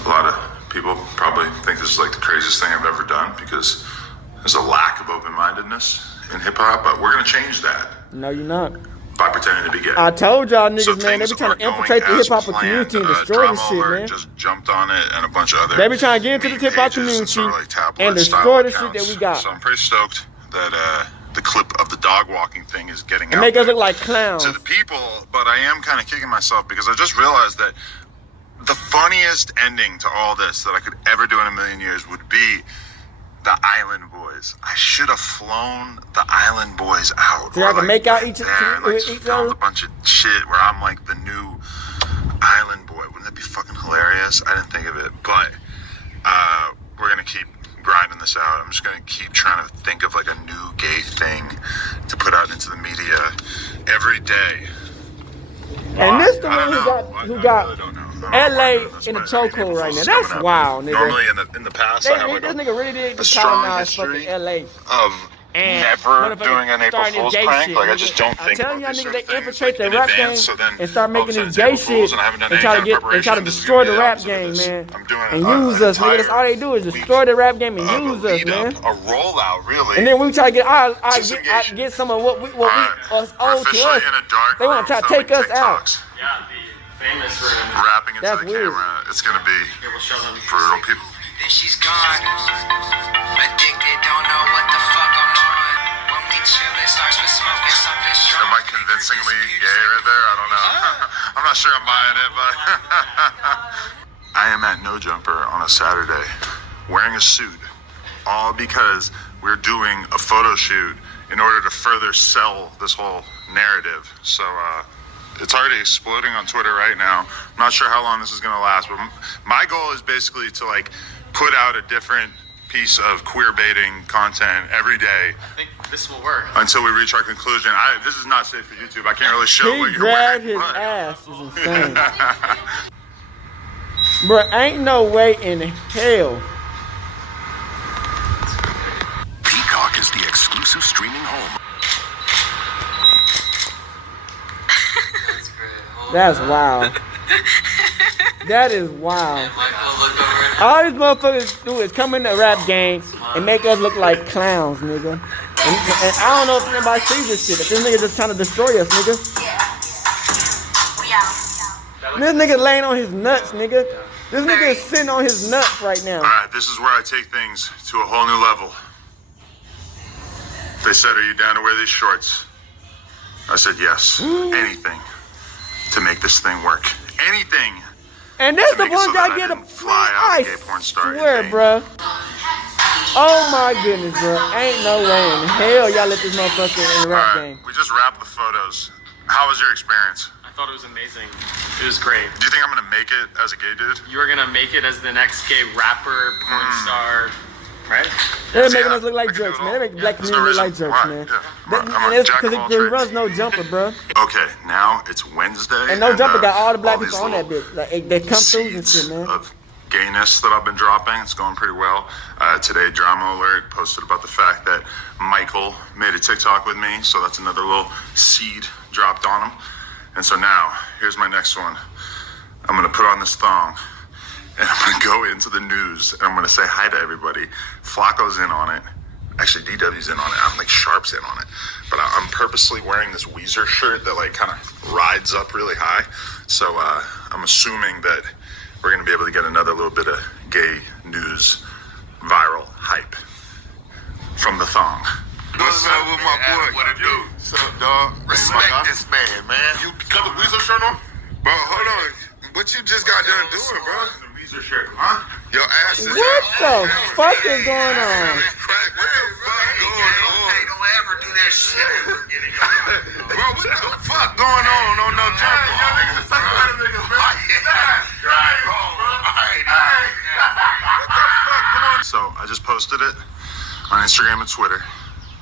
a lot of people probably think this is like the craziest thing I've ever done because there's a lack of open-mindedness in hip hop, but we're gonna change that No, you're not. by pretending to be gay. I told y'all niggas, So man, they be things trying are to infiltrate the going hip hop as community and planned. destroy the Drama shit, Alert man. just jumped on it, and a bunch of other They be trying to get into the meme hip hop pages and community sort of like tabloid and style destroy the shit accounts. that we got. So I'm pretty stoked that the clip of the dog walking thing is getting And out make us there look like clowns. to the people, but I am kind of kicking myself because I just realized that the funniest ending to all this that I could ever do in a million years would be the Island Boys. I should have flown the Island Boys out. So y'all can make out each each other? a bunch of shit where I'm like the new Island Boy. Wouldn't that be fucking hilarious? I didn't think of it, but we're gonna keep grinding this out. I'm just gonna keep trying to think of like a new gay thing to put out into the media every day. And this the one who got LA in a chokehold right now. That's wild, nigga. Normally in the past, I have like this nigga really did a strong colonize history fucking LA. of never doing an April Fool's prank. Like I just don't think. I'm telling y'all about these niggas, sort of they things, infiltrate like, the in rap advance, game so then and start all of a making sudden this it's gay April Fool's shit and I haven't done and any try kind to of get and try to preparation. This is destroy gonna the be rap opposite of game, this. man. I'm doing And use us, nigga. That's all they do is destroy the rap game and use us, man. a rollout, really. And then we try to get some of what we us owed to us. They want to try to take us out. Yeah, the famous room. Rapping into That's the weird. camera. It's gonna be Here, we'll show them. brutal. People. Then she's gone. Addicted, don't know what the fuck I'm on. When we chillin', starts with smoking something strong. Am I convincingly gay right there? I don't know. I'm not sure I'm buying it, but I am at No Jumper on a Saturday wearing a suit, all because we're doing a photo shoot in order to further sell this whole narrative. So it's already exploding on Twitter right now. I'm not sure how long this is going to last, but my goal is basically to like put out a different piece of queer baiting content every day I think this will work. until we reach our conclusion. This is not safe for YouTube. I can't really show what He you're wearing. grabbed his ass. Is insane. Bruh, ain't no way in hell. Peacock is the exclusive streaming home. That's wild. That is wild. All these motherfuckers do is come in the rap game and make us look like clowns, nigga. And I don't know if anybody sees this shit. But this nigga just trying to destroy us, nigga. This nigga laying on his nuts, nigga. This nigga is sitting on his nuts right now. All right, this is where I take things to a whole new level. They said, "Are you down to wear these shorts?" I said, "Yes." Anything to make this thing work. Anything. And this the one guy get a fly out. I swear, bro. Oh my goodness, bro. Ain't no way in hell y'all let this motherfucker in the rap game. We just wrapped the photos. How was your experience? I thought it was amazing. It was great. Do you think I'm gonna make it as a gay dude? You were gonna make it as the next gay rapper, porn star, right? They're making us look like jerks, man. They're making black community look like jerks, man. And it's because he runs no jumper, bro. Okay, now it's Wednesday. And no jumper got all the black people on that bitch. Like, they come through and shit, man. Of gayness that I've been dropping. It's going pretty well. Today, Drama Alert posted about the fact that Michael made a TikTok with me, so that's another little seed dropped on him. And so now, here's my next one. I'm gonna put on this thong, and I'm gonna go into the news, and I'm gonna say hi to everybody. Flacco's in on it. Actually, DW's in on it. I'm like Sharp's in on it. But I'm purposely wearing this Weezer shirt that like kind of rides up really high. So I'm assuming that we're gonna be able to get another little bit of gay news viral hype from the thong. What's up with my boy? What it do? What's up, dog? Respect this man, man. You got the Weezer shirt on? Bro, hold on. What you just got done doing, bro? The Weezer shirt, huh? Your ass is What the fuck is going on? What the fuck going on? Hey, don't ever do that shit ever again in your life. Bro, what the fuck going on no jumper? Y'all niggas are such better niggas, man. That's right, bro. So I just posted it on Instagram and Twitter.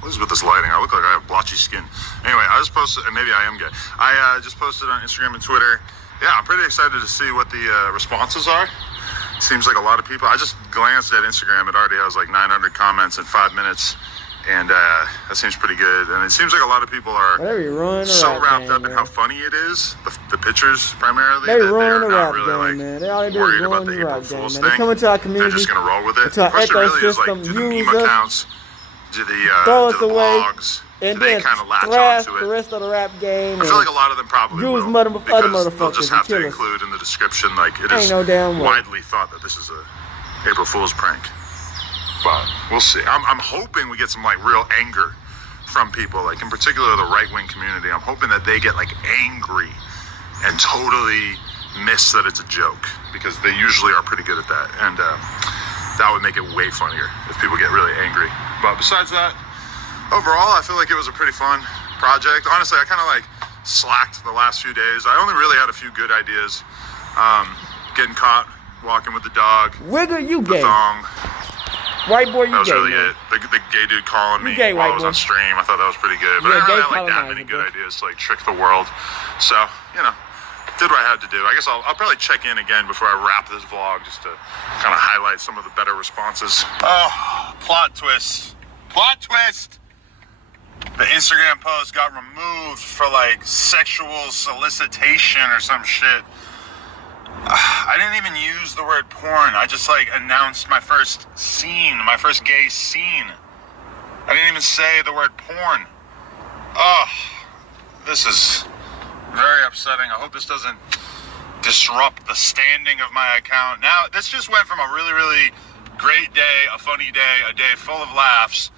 What is with this lighting? I look like I have blotchy skin. Anyway, I just posted, and maybe I am gay. I just posted on Instagram and Twitter. Yeah, I'm pretty excited to see what the responses are. Seems like a lot of people. I just glanced at Instagram. It already has like 900 comments in 5 minutes. And that seems pretty good. And it seems like a lot of people are so wrapped up in how funny it is. The pictures primarily. They ruin the not rap really game, like man. They all they do is worried about ruin the the April rap game, Fool's man. They thing. come into our community. They're just gonna roll with it. Into our The question really is like, ecosystem, do the meme use us, accounts, do the throw us away, blogs, and do they then kind of latch thrash onto the it? rest of the rap game. I feel like a lot of them probably use will, other because they'll motherfuckers just have and kill to us. include in the description, like, it Ain't is no damn way. widely thought that this is a April Fool's prank. But we'll see. I'm hoping we get some like real anger from people, like in particular the right-wing community. I'm hoping that they get like angry and totally miss that it's a joke, because they usually are pretty good at that. And that would make it way funnier if people get really angry. But besides that, overall, I feel like it was a pretty fun project. Honestly, I kind of like slacked the last few days. I only really had a few good ideas. Getting caught walking with the dog. Wiggle, you the gay. thong. White boy, you That was gay, really man. it. The gay dude calling me gay, while I white was boy. on stream. I thought that was pretty good. But You're I a didn't really gay have like that colonizer, many good bro. ideas to like trick the world. So, you know, did what I had to do. I guess I'll probably check in again before I wrap this vlog, just to kind of highlight some of the better responses. Oh, plot twist. Plot twist! The Instagram post got removed for like sexual solicitation or some shit. I didn't even use the word porn. I just like announced my first scene, my first gay scene. I didn't even say the word porn. Oh, this is very upsetting. I hope this doesn't disrupt the standing of my account. Now, this just went from a really, really great day, a funny day, a day full of laughs,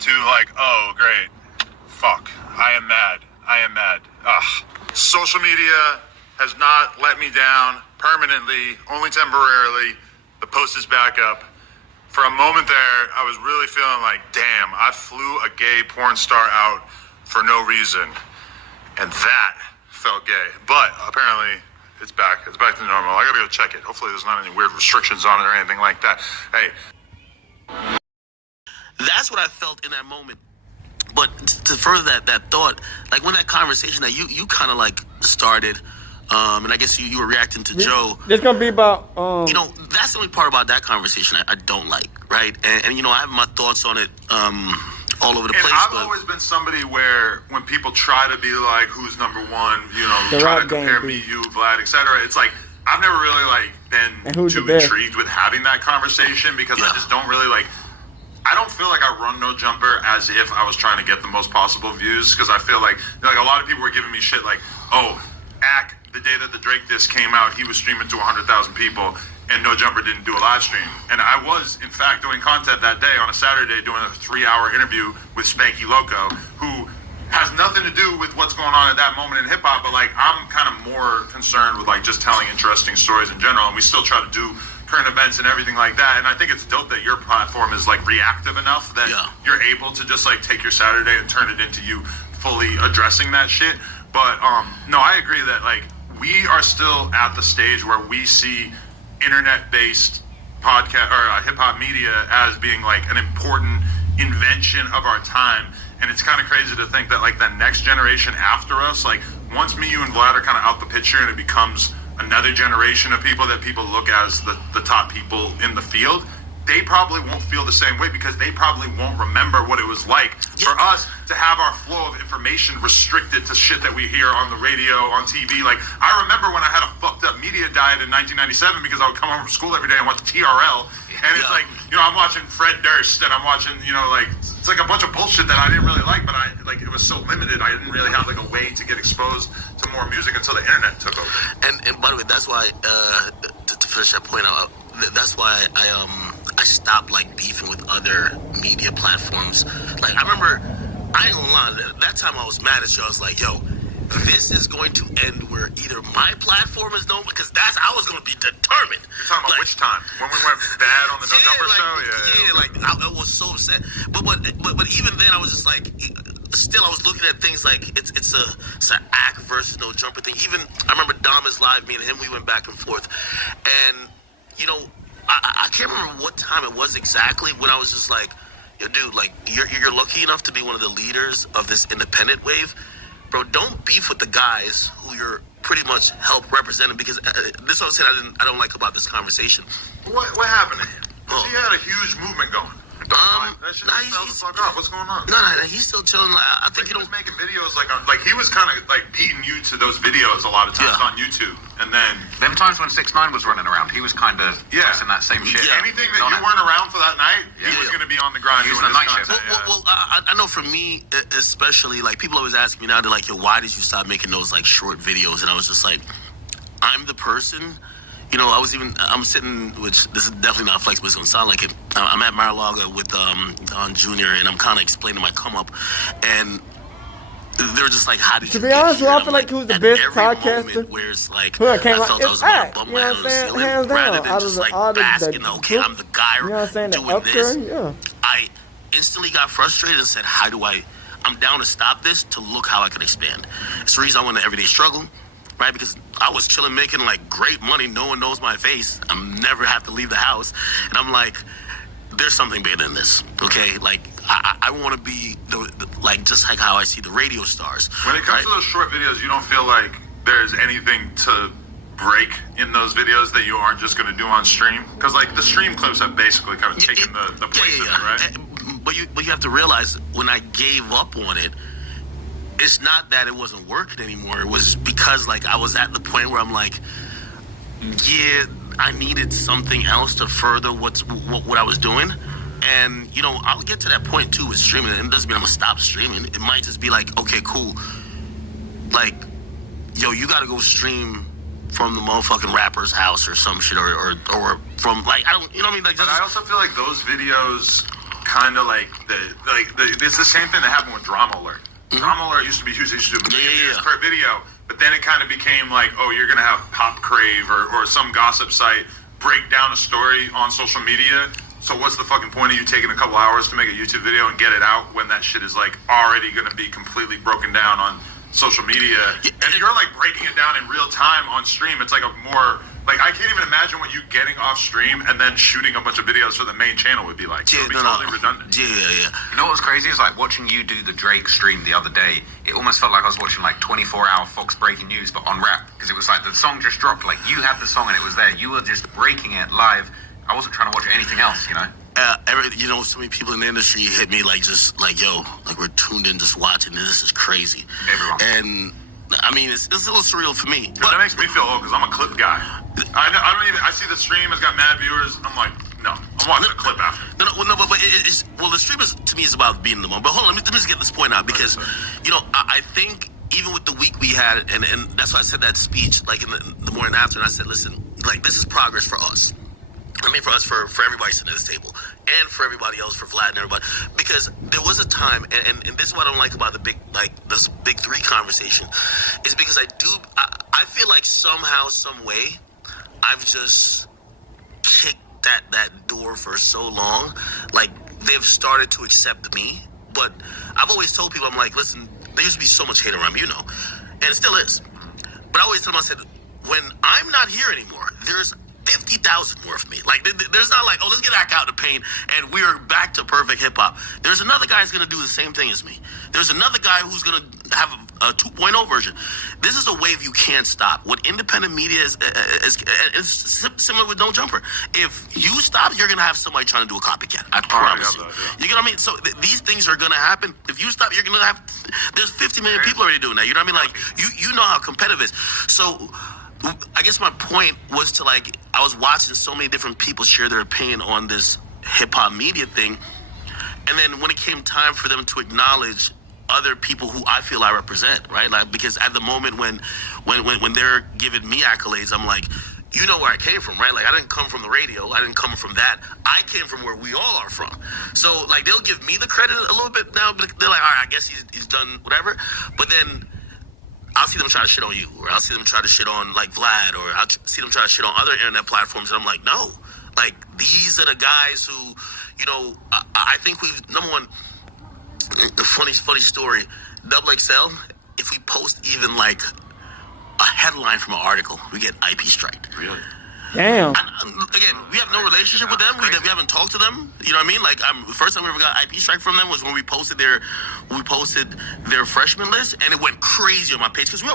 to like, oh, great. Fuck. I am mad. I am mad. Ugh. Social media has not let me down permanently, only temporarily. The post is back up. For a moment there, I was really feeling like, damn, I flew a gay porn star out for no reason. And that felt gay. But apparently, it's back. It's back to normal. I gotta go check it. Hopefully there's not any weird restrictions on it or anything like that. Hey. That's what I felt in that moment. But to further that thought, like when that conversation that you kind of like started, and I guess you were reacting to Joe. It's gonna be about you know, that's the only part about that conversation I don't like, right? And you know, I have my thoughts on it all over the place. I've always been somebody where when people try to be like, who's number one, you know, The try to rap game, compare me, you, Vlad, etc. It's like, I've never really like And been who's too the best? intrigued with having that conversation, because I just don't really like, I don't feel like I run No Jumper as if I was trying to get the most possible views, because I feel like a lot of people were giving me shit like, oh, Ak, the day that the Drake disc came out, he was streaming to 100,000 people, and No Jumper didn't do a live stream. And I was, in fact, doing content that day on a Saturday, doing a 3-hour interview with Spanky Loco, who has nothing to do with what's going on at that moment in hip-hop, but, like, I'm kind of more concerned with, like, just telling interesting stories in general, and we still try to do current events and everything like that. And I think it's dope that your platform is, like, reactive enough that you're able to just, like, take your Saturday and turn it into you fully addressing that shit. But, no, I agree that, like, we are still at the stage where we see internet-based podcast or hip-hop media as being, like, an important invention of our time. And it's kind of crazy to think that, like, the next generation after us, like, once me, you, and Vlad are kind of out the picture and it becomes another generation of people that people look as the top people in the field, they probably won't feel the same way because they probably won't remember what it was like for us to have our flow of information restricted to shit that we hear on the radio, on TV. Like, I remember when I had a fucked up media diet in 1997 because I would come home from school every day and watch TRL. And it's like, you know, I'm watching Fred Durst and I'm watching, you know, like, it's like a bunch of bullshit that I didn't really like, but it was so limited, I didn't really have, like, a way to get exposed to more music until the internet took over. And by the way, that's why, to finish that point out, that's why I stopped, like, beefing with other media platforms. Like, I remember, I ain't gonna lie, that time I was mad at you. I was like, yo, this is going to end where either my platform is known, because I was going to be determined. You're talking about, like, which time? When we went bad on the No Jumper show? I was so upset. But even then, I was just like, still, I was looking at things like it's an act versus No Jumper thing. Even, I remember Dama's live, me and him, we went back and forth. And, you know, I can't remember what time it was exactly when I was just like, yo, dude, like, you're lucky enough to be one of the leaders of this independent wave. Bro, don't beef with the guys who you're pretty much help representing, because this is what I said I don't like about this conversation. What happened to him? Because he had a huge movement going. That shit fell the fuck off. What's going on? No, he's still chilling. I think he was making videos like he was kind of like beating you to those videos a lot of times on YouTube, and then them times when 6ix9ine was running around, he was kind of pressing that same shit. Anything that you weren't around for that night, he was going to be on the grind. He was on the night shift. Well, I know for me especially, like, people always ask me now, they're like, yo, why did you stop making those, like, short videos? And I was just like, I'm the person. You know, I'm sitting, which this is definitely not a flex, but it's going to sound like it. I'm at Mar-a-Lago with Don Jr., and I'm kind of explaining my come up. And they're just like, how did you be honest with you, I feel like he was the best podcaster. Where it's like, I felt I was going to bump my head on the ceiling, rather than just like basking, okay, I'm the guy doing this. I instantly got frustrated and said, I'm down to stop this to look how I can expand. It's the reason I went to Everyday Struggle. Right, because I was chilling, making, like, great money. No one knows my face. I never have to leave the house. And I'm like, there's something bigger than this, okay? Like, I want to be, like, just like how I see the radio stars. When it comes to those short videos, you don't feel like there's anything to break in those videos that you aren't just going to do on stream? Because, like, the stream clips have basically kind of taken the place of it, right? But you have to realize, when I gave up on it, it's not that it wasn't working anymore. It was because, like, I was at the point where I'm like, yeah, I needed something else to further what I was doing. And, you know, I'll get to that point, too, with streaming. It doesn't mean I'm going to stop streaming. It might just be like, okay, cool. Like, yo, you got to go stream from the motherfucking rapper's house or some shit. Or from, like, I don't, you know what I mean? Like, but I also feel like those videos kind of like, it's the same thing that happened with Drama Alert. Drama Alert used to be huge. They used to do millions per video, but then it kind of became like, oh, you're going to have Pop Crave or some gossip site break down a story on social media. So what's the fucking point of you taking a couple hours to make a YouTube video and get it out when that shit is, like, already going to be completely broken down on social media? And you're, like, breaking it down in real time on stream. It's like a more... Like, I can't even imagine what you getting off stream and then shooting a bunch of videos for the main channel would be like. It would be totally redundant. Yeah. You know what's crazy is, like, watching you do the Drake stream the other day, it almost felt like I was watching, like, 24-hour Fox breaking news, but on rap. Because it was like the song just dropped. Like, you had the song and it was there. You were just breaking it live. I wasn't trying to watch anything else, you know? You know, so many people in the industry hit me like, just like, yo, like, we're tuned in just watching this is crazy. Everyone. And I mean, it's a little surreal for me. But that makes me feel old because I'm a clip guy. I see the stream has got mad viewers. I'm like, no, I'm watching a clip after. But the stream is, to me, is about being the moment. But hold on, let me just get this point out because, you know, I think even with the week we had, and that's why I said that speech, like in the morning after, and I said, listen, like this is progress for us. I mean, for us, for everybody sitting at this table, and for everybody else, for Vlad and everybody, because there was a time, and this is what I don't like about the this big three conversation, is because I feel like somehow, some way, I've just kicked that door for so long, like they've started to accept me, but I've always told people, I'm like, listen, there used to be so much hate around me, you know, and it still is, but I always tell them, I said, when I'm not here anymore, there's 50,000 more of me. Like, there's not like, oh, let's get back out in the paint and we're back to perfect hip hop. There's another guy who's going to do the same thing as me. There's another guy who's going to have a 2.0 version. This is a wave you can't stop. What independent media is similar with Don't Jumper. If you stop, you're going to have somebody trying to do a copycat. I promise you. You get what I mean? So these things are going to happen. If you stop, you're going to have, there's 50 million people already doing that. You know what I mean? Like, you know how competitive it is. So I guess my point was to, like, I was watching so many different people share their opinion on this hip-hop media thing, and then when it came time for them to acknowledge other people who I feel I represent, right? Like, because at the moment when they're giving me accolades, I'm like, you know where I came from, right? Like, I didn't come from the radio. I didn't come from that. I came from where we all are from. So, like, they'll give me the credit a little bit now, but they're like, all right, I guess he's done whatever. But then I'll see them try to shit on you, or I'll see them try to shit on, like, Vlad, or I'll see them try to shit on other internet platforms, and I'm like, no. Like, these are the guys who, you know, I think we've, number one, a funny story, XXL, if we post even, like, a headline from an article, we get IP striked. Really? Damn. Again, we have no relationship with them. We haven't talked to them. You know what I mean? Like, the first time we ever got IP strike from them was when we posted their freshman list, and it went crazy on my page because we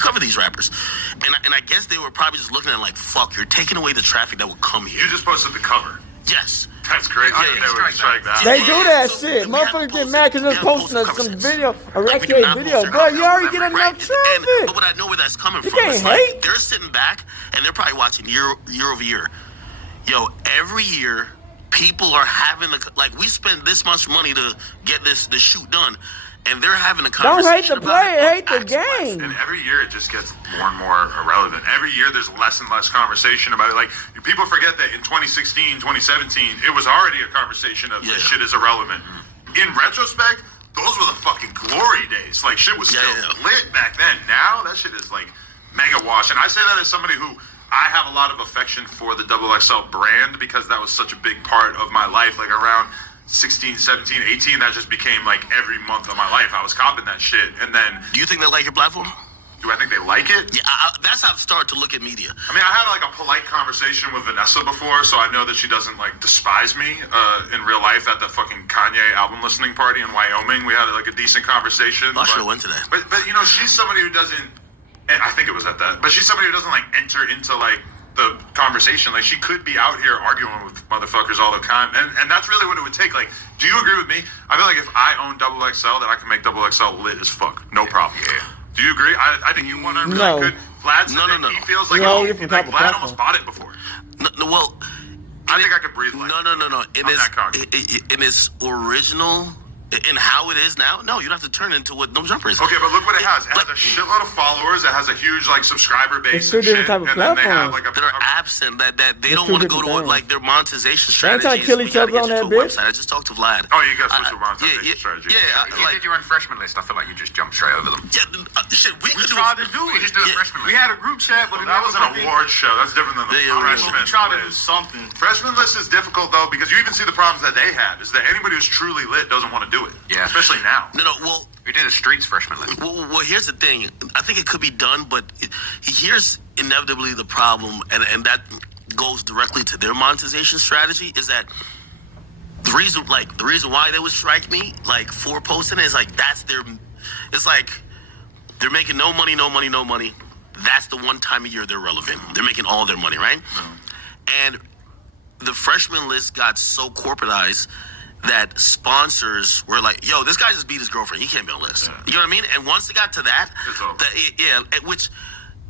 cover these rappers, and I guess they were probably just looking at it like, fuck, you're taking away the traffic that would come here. You just posted the cover. Yes. That's crazy. They would strike that. They do that shit. Motherfuckers get mad because they're posting some video, a record video. Bro, you already get enough traffic. But I know where that's coming you from. Can't it's hate. Like, they're sitting back and they're probably watching year over year. Yo, every year, people are having like, we spend this much money to get this shoot done, and they're having a conversation. Don't hate the player, hate the game. And every year it just gets more and more irrelevant. Every year there's less and less conversation about it. Like, people forget that in 2016, 2017, it was already a conversation of this shit is irrelevant. In retrospect, those were the fucking glory days. Like, shit was still lit back then. Now, that shit is, like, mega wash. And I say that as somebody who, I have a lot of affection for the XXL brand because that was such a big part of my life. Like, around 16, 17, 18, that just became, like, every month of my life. I was copping that shit. And then... Do you think they like your platform? Do I think they like it? Yeah, that's how I've started to look at media. I mean, I had, like, a polite conversation with Vanessa before, so I know that she doesn't, like, despise me in real life at the fucking Kanye album listening party in Wyoming. We had, like, a decent conversation. I should have went to that. But, you know, she's somebody who doesn't... And I think it was at that. But she's somebody who doesn't, like, enter into, like, the conversation. Like, she could be out here arguing with motherfuckers all the time. And that's really what it would take. Like, do you agree with me? I feel like if I own XXL, that I can make XXL lit as fuck. No problem. Yeah. Do you agree? I think you 100% could. Vlad said that he feels like, like Vlad almost bought it before. No, well, I think I could breathe like No. In its original... In how it is now, no, you don't have to turn it into what No Jumper is. Okay, but look what it has. It has a shitload of followers. It has a huge, like, subscriber base. It's two different type of platforms. Like that are absent. That they don't want to go to like their monetization strategy. They ain't trying to kill each other on that bitch. I just talked to Vlad. Oh, you guys switched to monetization strategy. Yeah, you did your own freshman list. I feel like you just jumped straight over them. Yeah, shit. We tried to do it. We just do a freshman list. We had a group chat, but that was an award show. That's different than the freshman list. We tried to do something. Freshman list is difficult though because you even see the problems that they have. Is that anybody who's truly lit doesn't want to do it. Yeah, especially now. No, well, we did a streets freshman list. Well, here's the thing. I think it could be done, but here's inevitably the problem, and that goes directly to their monetization strategy. Is that the reason why they would strike me like for posting is like that's their. It's like they're making no money. That's the one time a year they're relevant. They're making all their money, right? And the freshman list got so corporatized that sponsors were like, yo, this guy just beat his girlfriend. He can't be on the list. You know what I mean? And once they got to that which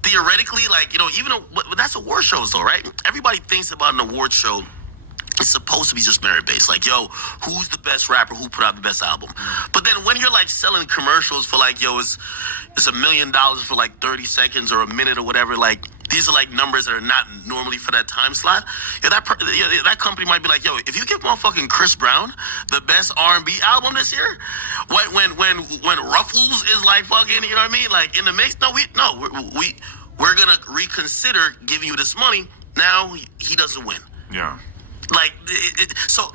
theoretically, like, you know, even though, but that's award shows though, right? Everybody thinks about an award show. It's supposed to be just merit-based. Like, yo, who's the best rapper? Who put out the best album? But then when you're, like, selling commercials for, like, yo, it's, it's $1 million for like 30 seconds or a minute or whatever. Like, these are like numbers that are not normally for that time slot. Yeah, that company might be like, yo, if you give motherfucking Chris Brown the best R&B album this year, when Ruffles is like fucking, you know what I mean, like in the mix, we're gonna reconsider giving you this money. Now he doesn't win. Yeah. Like, so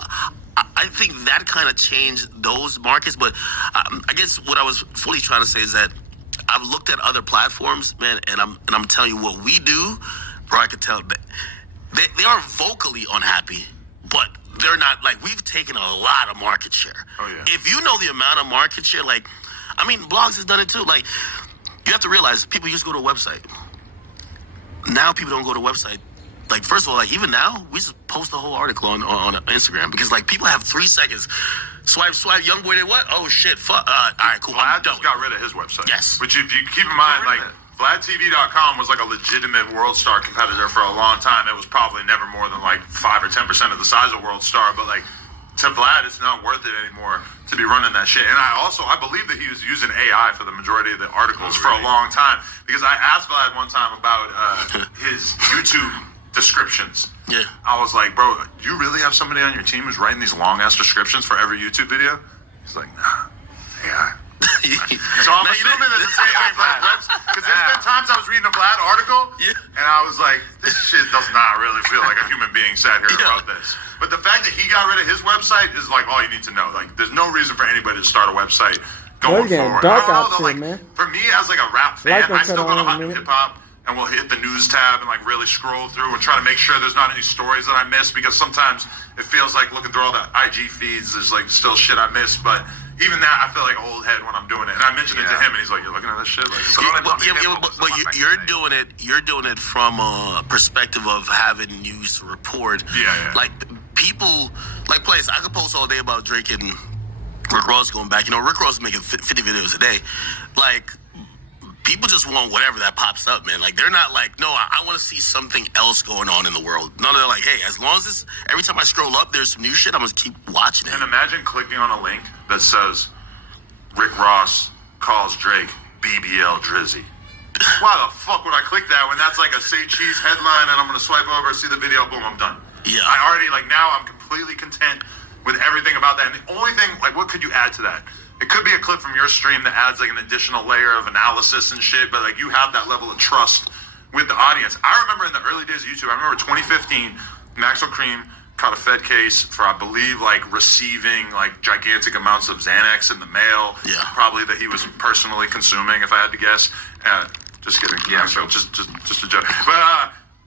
I think that kind of changed those markets. But I guess what I was fully trying to say is that I've looked at other platforms, man, and I'm telling you what we do, bro. I could tell that they are vocally unhappy, but they're not. Like, we've taken a lot of market share. Oh yeah. If you know the amount of market share, like, I mean, blogs has done it too. Like, you have to realize people used to go to a website. Now people don't go to a website. Like, first of all, like, even now, we just post the whole article on Instagram because, like, people have 3 seconds. Swipe, young boy did what? Oh, shit, fuck. All right, cool. Vlad just got rid of his website. Yes. Which, if you keep in mind, like, VladTV.com was like a legitimate World Star competitor for a long time. It was probably never more than like 5 or 10% of the size of World Star. But, like, to Vlad, it's not worth it anymore to be running that shit. And I believe that he was using AI for the majority of the articles for a long time. Because I asked Vlad one time about his YouTube descriptions. Yeah. I was like, bro, do you really have somebody on your team who's writing these long ass descriptions for every YouTube video? He's like, nah. Yeah. So I'm assuming it's the same thing for webs. Because there's been times I was reading a Vlad article and I was like, this shit does not really feel like a human being sat here and wrote this. But the fact that he got rid of his website is like all you need to know. Like, there's no reason for anybody to start a website going forward. Dark I out don't know, shit, man. for me as like a rap fan, I still go to Hot New minute. Hip Hop and we'll hit the news tab and like really scroll through and try to make sure there's not any stories that I miss, because sometimes it feels like looking through all the IG feeds, there's like still shit I miss. But even that, I feel like an old head when I'm doing it. And I mentioned it to him, and he's like, "You're looking at this shit." Like, you're doing it from a perspective of having news to report. Yeah. Like, people, like, place I could post all day about Drake and Rick Ross going back. You know, Rick Ross is making 50 videos a day. Like, people just want whatever that pops up, man. Like, they're not like, no, I want to see something else going on in the world. No, they're like, hey, as long as this, every time I scroll up, there's some new shit, I'm going to keep watching it. And imagine clicking on a link that says, Rick Ross calls Drake BBL Drizzy. Why the fuck would I click that when that's like a Say Cheese headline and I'm going to swipe over, see the video, boom, I'm done. Yeah. I already, like, now I'm completely content with everything about that. And the only thing, like, what could you add to that? It could be a clip from your stream that adds like an additional layer of analysis and shit, but like you have that level of trust with the audience. I remember in the early days of YouTube, I remember 2015, Maxwell Cream caught a Fed case for, I believe, like receiving like gigantic amounts of Xanax in the mail. Yeah. Probably that he was personally consuming, if I had to guess. Just kidding. Yeah, so just a joke. But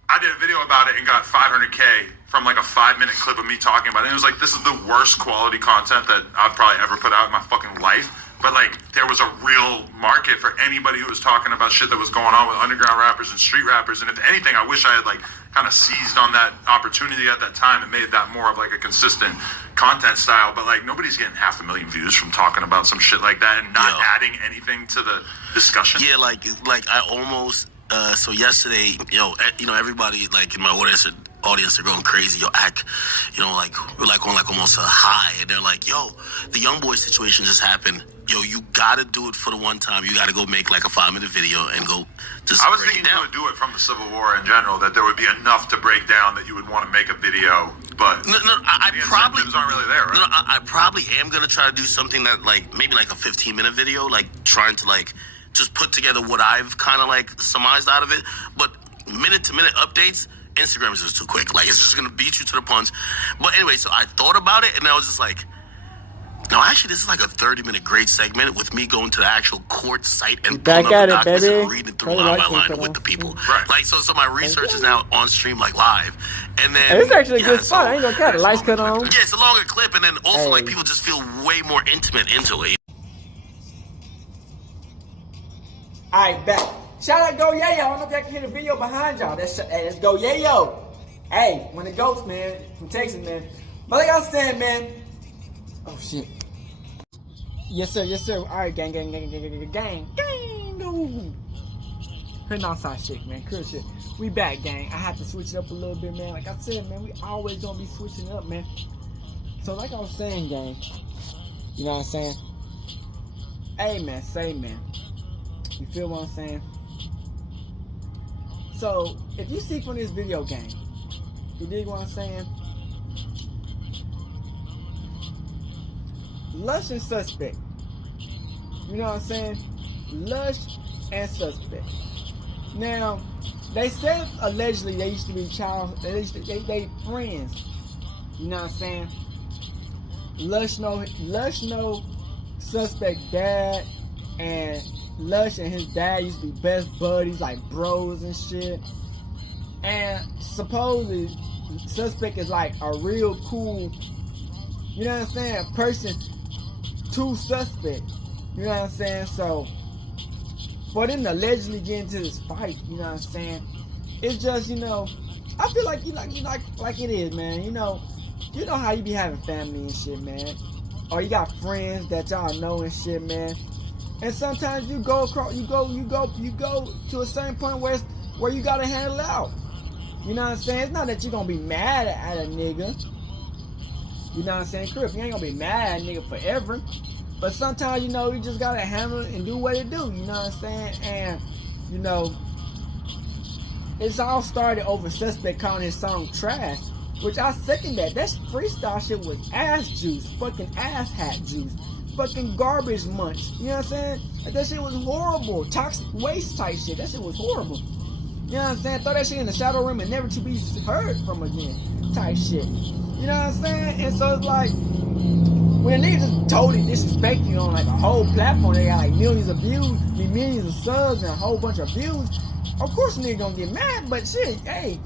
I did a video about it and got 500K from like a 5-minute clip of me talking about it. And it was like, this is the worst quality content that I've probably ever put out in my fucking life. But like, there was a real market for anybody who was talking about shit that was going on with underground rappers and street rappers. And if anything, I wish I had like kind of seized on that opportunity at that time and made that more of like a consistent content style. But like, nobody's getting 500,000 views from talking about some shit like that and not adding anything to the discussion. Yeah, like I almost, so yesterday, everybody like in my audience are going crazy. We're like on like almost a high, and they're like, yo, the young boy situation just happened. Yo, you gotta do it for the one time. You gotta go make like a 5-minute video and go just I was break thinking it down. you would do it from the Civil War in general, that there would be enough to break down that you would want to make a video, but I probably aren't really there, right? No, I probably am gonna try to do something that like maybe like a 15-minute video, like trying to like just put together what I've kind of like surmised out of it. But minute-to-minute updates, Instagram is just too quick. Like, it's just gonna beat you to the punch. But anyway, so I thought about it, and I was just like, no, actually, this is like a 30-minute great segment with me going to the actual court site and pulling up the documents and reading through line by line with the people. Right. Like, so my research is now on stream, like live. And then It's actually a good spot. I ain't gonna cut. The lights cut on. yeah, it's a longer clip, and then also like people just feel way more intimate into it. All right, back. Shout out Go Yayo. I don't know if y'all can hear the video behind y'all. That's Go Yayo. Hey, one of the goats, man, from Texas, man. But like I was saying, man. Oh shit. Yes sir. All right, gang. Ooh. Hitting outside shit, man. Cool shit. We back, gang. I had to switch it up a little bit, man. Like I said, man, we always gonna be switching up, man. So like I was saying, gang. You know what I'm saying? Hey, man. Say, man. You feel what I'm saying? So, if you see from this video game, you dig what I'm saying? Lush and Suspect. You know what I'm saying? Lush and Suspect. Now, they said allegedly they used to be they friends. You know what I'm saying? Lush know Suspect dad, and Lush and his dad used to be best buddies, like bros and shit. And supposedly Suspect is like a real cool, you know what I'm saying, person to Suspect. You know what I'm saying? So for them to allegedly get into this fight, you know what I'm saying, it's just, you know, I feel like like it is, man. You know how you be having family and shit, man. Or you got friends that y'all know and shit, man. And sometimes you go across, you go to a certain point where you gotta handle it out. You know what I'm saying? It's not that you're gonna be mad at a nigga. You know what I'm saying? Crip, you ain't gonna be mad at a nigga forever. But sometimes, you know, you just gotta handle it and do what it do. You know what I'm saying? And, you know, it's all started over Suspect calling his song trash. Which I second that. That freestyle shit was ass juice. Fucking ass hat juice. Fucking garbage munch. You know what I'm saying? Like, that shit was horrible. Toxic waste type shit. That shit was horrible. You know what I'm saying? Throw that shit in the shadow room and never to be heard from again. Type shit. You know what I'm saying? And so it's like, when a nigga just totally disrespect you on like a whole platform, they got like millions of views, millions of subs, and a whole bunch of views. Of course a nigga gonna get mad, but shit, hey,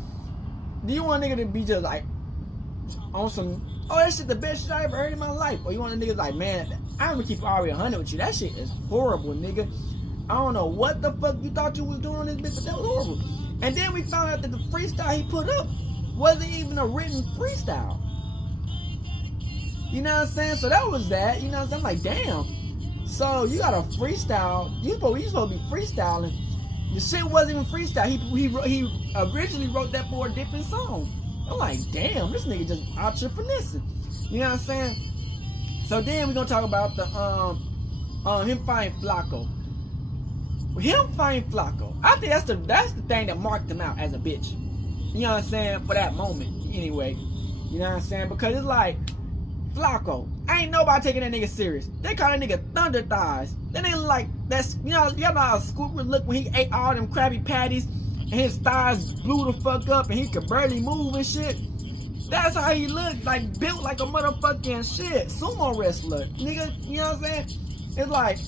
do you want a nigga to be just like on some, oh, that shit the best shit I ever heard in my life? Or you want a nigga like, man, I'm gonna keep already 100 with you. That shit is horrible, nigga. I don't know what the fuck you thought you was doing on this bitch, but that was horrible. And then we found out that the freestyle he put up wasn't even a written freestyle. You know what I'm saying? So that was that. You know what I'm saying? I'm like, damn. So you got a freestyle. You supposed to be freestyling. The shit wasn't even freestyle. He originally wrote that for a different song. I'm like, damn, this nigga just out here finessing. You know what I'm saying? So then we're gonna talk about the him finding Flacco. Him finding Flacco. I think that's the thing that marked him out as a bitch. You know what I'm saying? For that moment, anyway. You know what I'm saying? Because it's like, Flacco, ain't nobody taking that nigga serious. They call that nigga Thunder Thighs. That nigga like, that's, you know how Scoop would look when he ate all them Krabby Patties and his thighs blew the fuck up and he could barely move and shit. That's how he looked, like built like a motherfucking shit sumo wrestler, nigga. You know what I'm saying? It's like,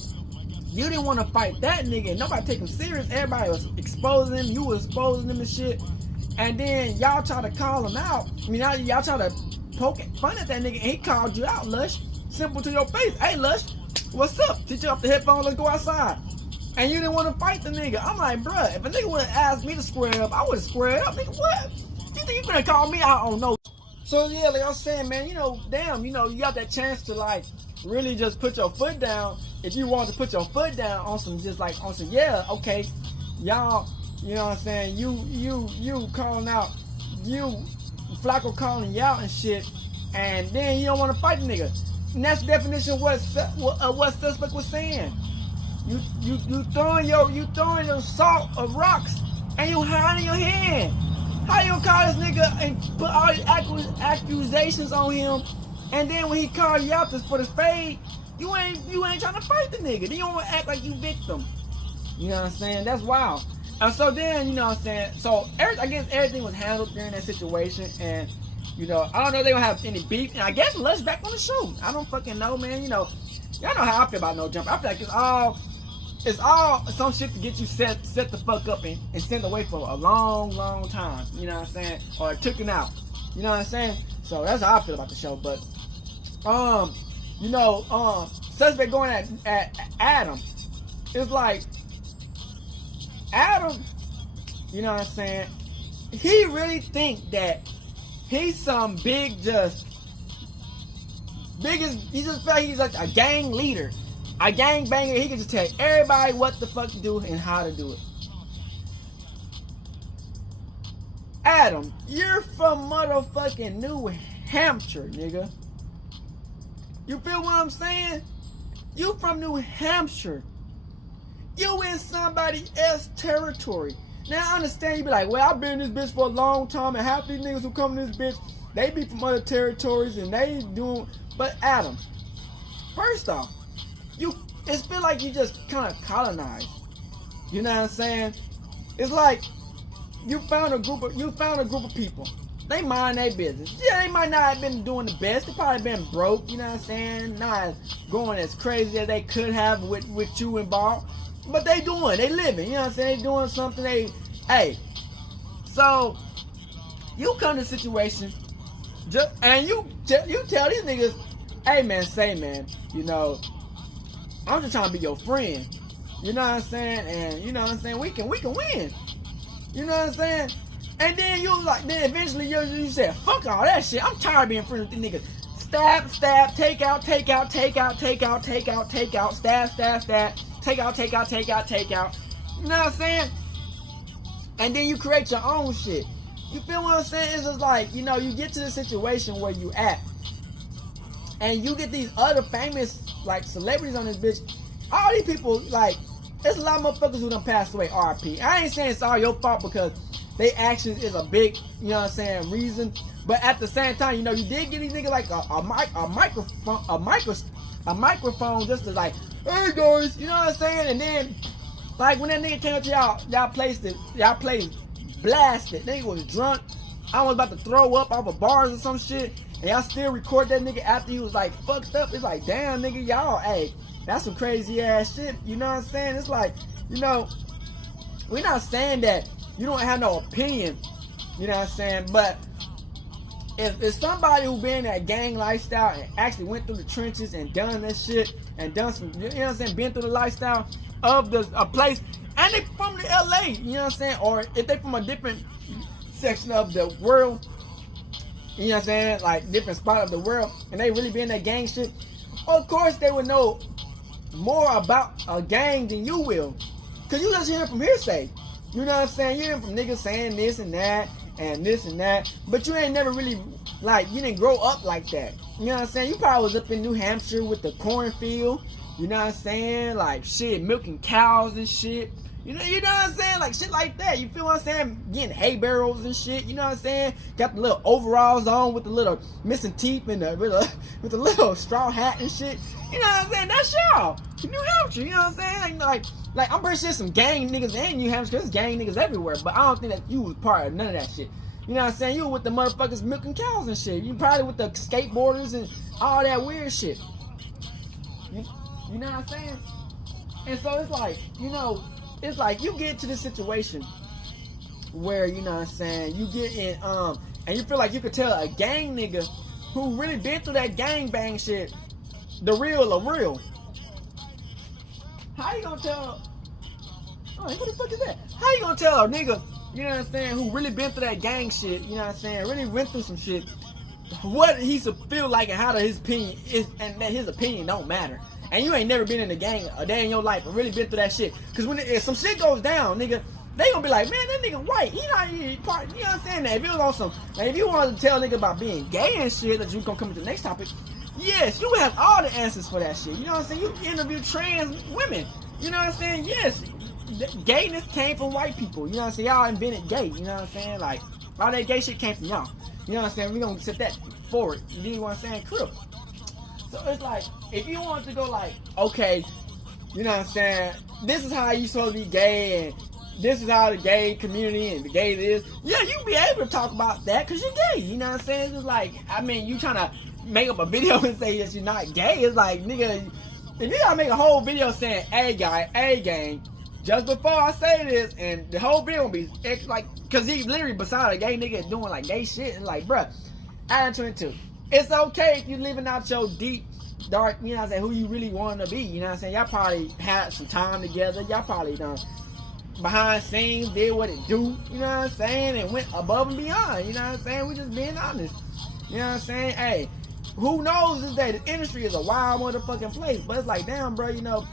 you didn't want to fight that nigga and nobody take him serious. Everybody was exposing him, you was exposing him and shit. And then y'all try to call him out. I mean, y'all try to poke fun at that nigga, and he called you out, Lush. Simple to your face. Hey, Lush, what's up? Take you off the headphones, let's go outside. And you didn't want to fight the nigga. I'm like, bruh, if a nigga would have asked me to square up, I would have squared up. Nigga, what? You think you gonna call me out on no? So yeah, like I was saying, man, you know, damn, you know, you got that chance to like really just put your foot down. If you want to put your foot down on some, just like on some, yeah, okay, y'all, you know what I'm saying? You calling out, you Flacco calling you out and shit, and then you don't want to fight the nigga. And that's the definition of what Suspect was saying. You throwing your salt of rocks and you hiding your hand. How you gonna call this nigga and put all these accusations on him, and then when he called you out for the fade, you ain't trying to fight the nigga. Then you want to act like you victim. You know what I'm saying? That's wild. And so then, you know what I'm saying? So I guess everything was handled during that situation, and you know, I don't know if they gonna have any beef. And I guess Lush back on the show. I don't fucking know, man. You know, y'all know how I feel about No Jumper. I feel like it's all some shit to get you set the fuck up and sent away for a long time. You know what I'm saying? Or taken out. You know what I'm saying? So that's how I feel about the show. But you know, Suspect going at Adam. It's like Adam, you know what I'm saying? He really think that he's some he just felt like he's like a gang leader, a gang banger. He can just tell everybody what the fuck to do and how to do it. Adam, you're from motherfucking New Hampshire, nigga. You feel what I'm saying? You from New Hampshire. You in somebody else's territory. Now I understand you be like, well, I've been in this bitch for a long time, and half these niggas who come to this bitch, they be from other territories and they doing. But Adam, first off, it feel like you just kind of colonized. You know what I'm saying? It's like you found a group of people. They mind their business. Yeah, they might not have been doing the best. They probably been broke. You know what I'm saying? Not going as crazy as they could have with you involved. But they living. You know what I'm saying? They doing something. So you come to a situation, and you tell these niggas, hey man, you know, I'm just trying to be your friend. You know what I'm saying? And you know what I'm saying? We can win. You know what I'm saying? And then then eventually you said, fuck all that shit. I'm tired of being friends with these niggas. Stab, take out, take out, take out, take out, take out, take out, stab, take out, take out, take out, take out. You know what I'm saying? And then you create your own shit. You feel what I'm saying? It's just like, you know, you get to the situation where you at, and you get these other famous, like, celebrities on this bitch. All these people, like, there's a lot of motherfuckers who done passed away, RP. I ain't saying it's all your fault because their actions is a big, you know what I'm saying, reason. But at the same time, you know, you did give these niggas like a microphone just to like, hey guys, you know what I'm saying? And then, like, when that nigga came up to y'all played blasted. Nigga was drunk. I was about to throw up off of bars or some shit. And y'all still record that nigga after he was like fucked up. It's like, damn nigga, y'all, hey, that's some crazy ass shit. You know what I'm saying? It's like, you know, we're not saying that you don't have no opinion. You know what I'm saying? But if somebody who been in that gang lifestyle and actually went through the trenches and done that shit and done some, you know what I'm saying, been through the lifestyle of a place, and they from the LA, you know what I'm saying, or if they from a different section of the world, you know what I'm saying, like different spot of the world, and they really been in that gang shit, of course they would know more about a gang than you will, cause you just hear from hearsay. You know what I'm saying? You hear from niggas saying this and that and this and that, but you ain't never really, like, you didn't grow up like that. You know what I'm saying? You probably was up in New Hampshire with the cornfield. You know what I'm saying? Like, shit, milking cows and shit. You know what I'm saying? Like, shit like that. You feel what I'm saying? Getting hay barrels and shit. You know what I'm saying? Got the little overalls on with the little missing teeth and with the little straw hat and shit. You know what I'm saying? That's y'all. New Hampshire, you know what I'm saying? Like I'm pretty sure some gang niggas in New Hampshire. There's gang niggas everywhere. But I don't think that you was part of none of that shit. You know what I'm saying? You were with the motherfuckers milking cows and shit. You probably with the skateboarders and all that weird shit. You know what I'm saying? And so it's like, you know, it's like you get to this situation where, you know what I'm saying, you get in, and you feel like you could tell a gang nigga who really been through that gang bang shit, the real of real. How you gonna tell, what the fuck is that? How you gonna tell a nigga, you know what I'm saying, who really been through that gang shit, you know what I'm saying, really went through some shit, what he should feel like and how his opinion is, and that his opinion don't matter. And you ain't never been in a gang a day in your life and really been through that shit. Cause if some shit goes down, nigga, they gonna be like, man, that nigga white. He not even part. You know what I'm saying? Now, if it was on some, like, if you wanted to tell a nigga about being gay and shit, that you gonna come to the next topic. Yes, you have all the answers for that shit. You know what I'm saying? You interview trans women. You know what I'm saying? Yes, gayness came from white people. You know what I'm saying? Y'all invented gay. You know what I'm saying? Like, all that gay shit came from y'all. You know what I'm saying? We gonna set that forward. You know what I'm saying? Crip. So it's like, if you want to go like, okay, you know what I'm saying, this is how you supposed to be gay, and this is how the gay community and the gay is, yeah, you be able to talk about that because you're gay, you know what I'm saying? It's just like, I mean, you trying to make up a video and say that you're not gay, it's like, nigga, if you gotta make a whole video saying, hey guy, hey gang, just before I say this, and the whole video gonna be, like, because he literally beside a gay nigga doing like gay shit, and like, bruh, ADAM22. It's okay if you living out your deep, dark, you know what I'm saying, who you really want to be, you know what I'm saying? Y'all probably had some time together. Y'all probably done behind scenes, did what it do, you know what I'm saying, and went above and beyond, you know what I'm saying? We just being honest. You know what I'm saying? Hey, who knows this day? The industry is a wild motherfucking place, but it's like, damn, bro, you know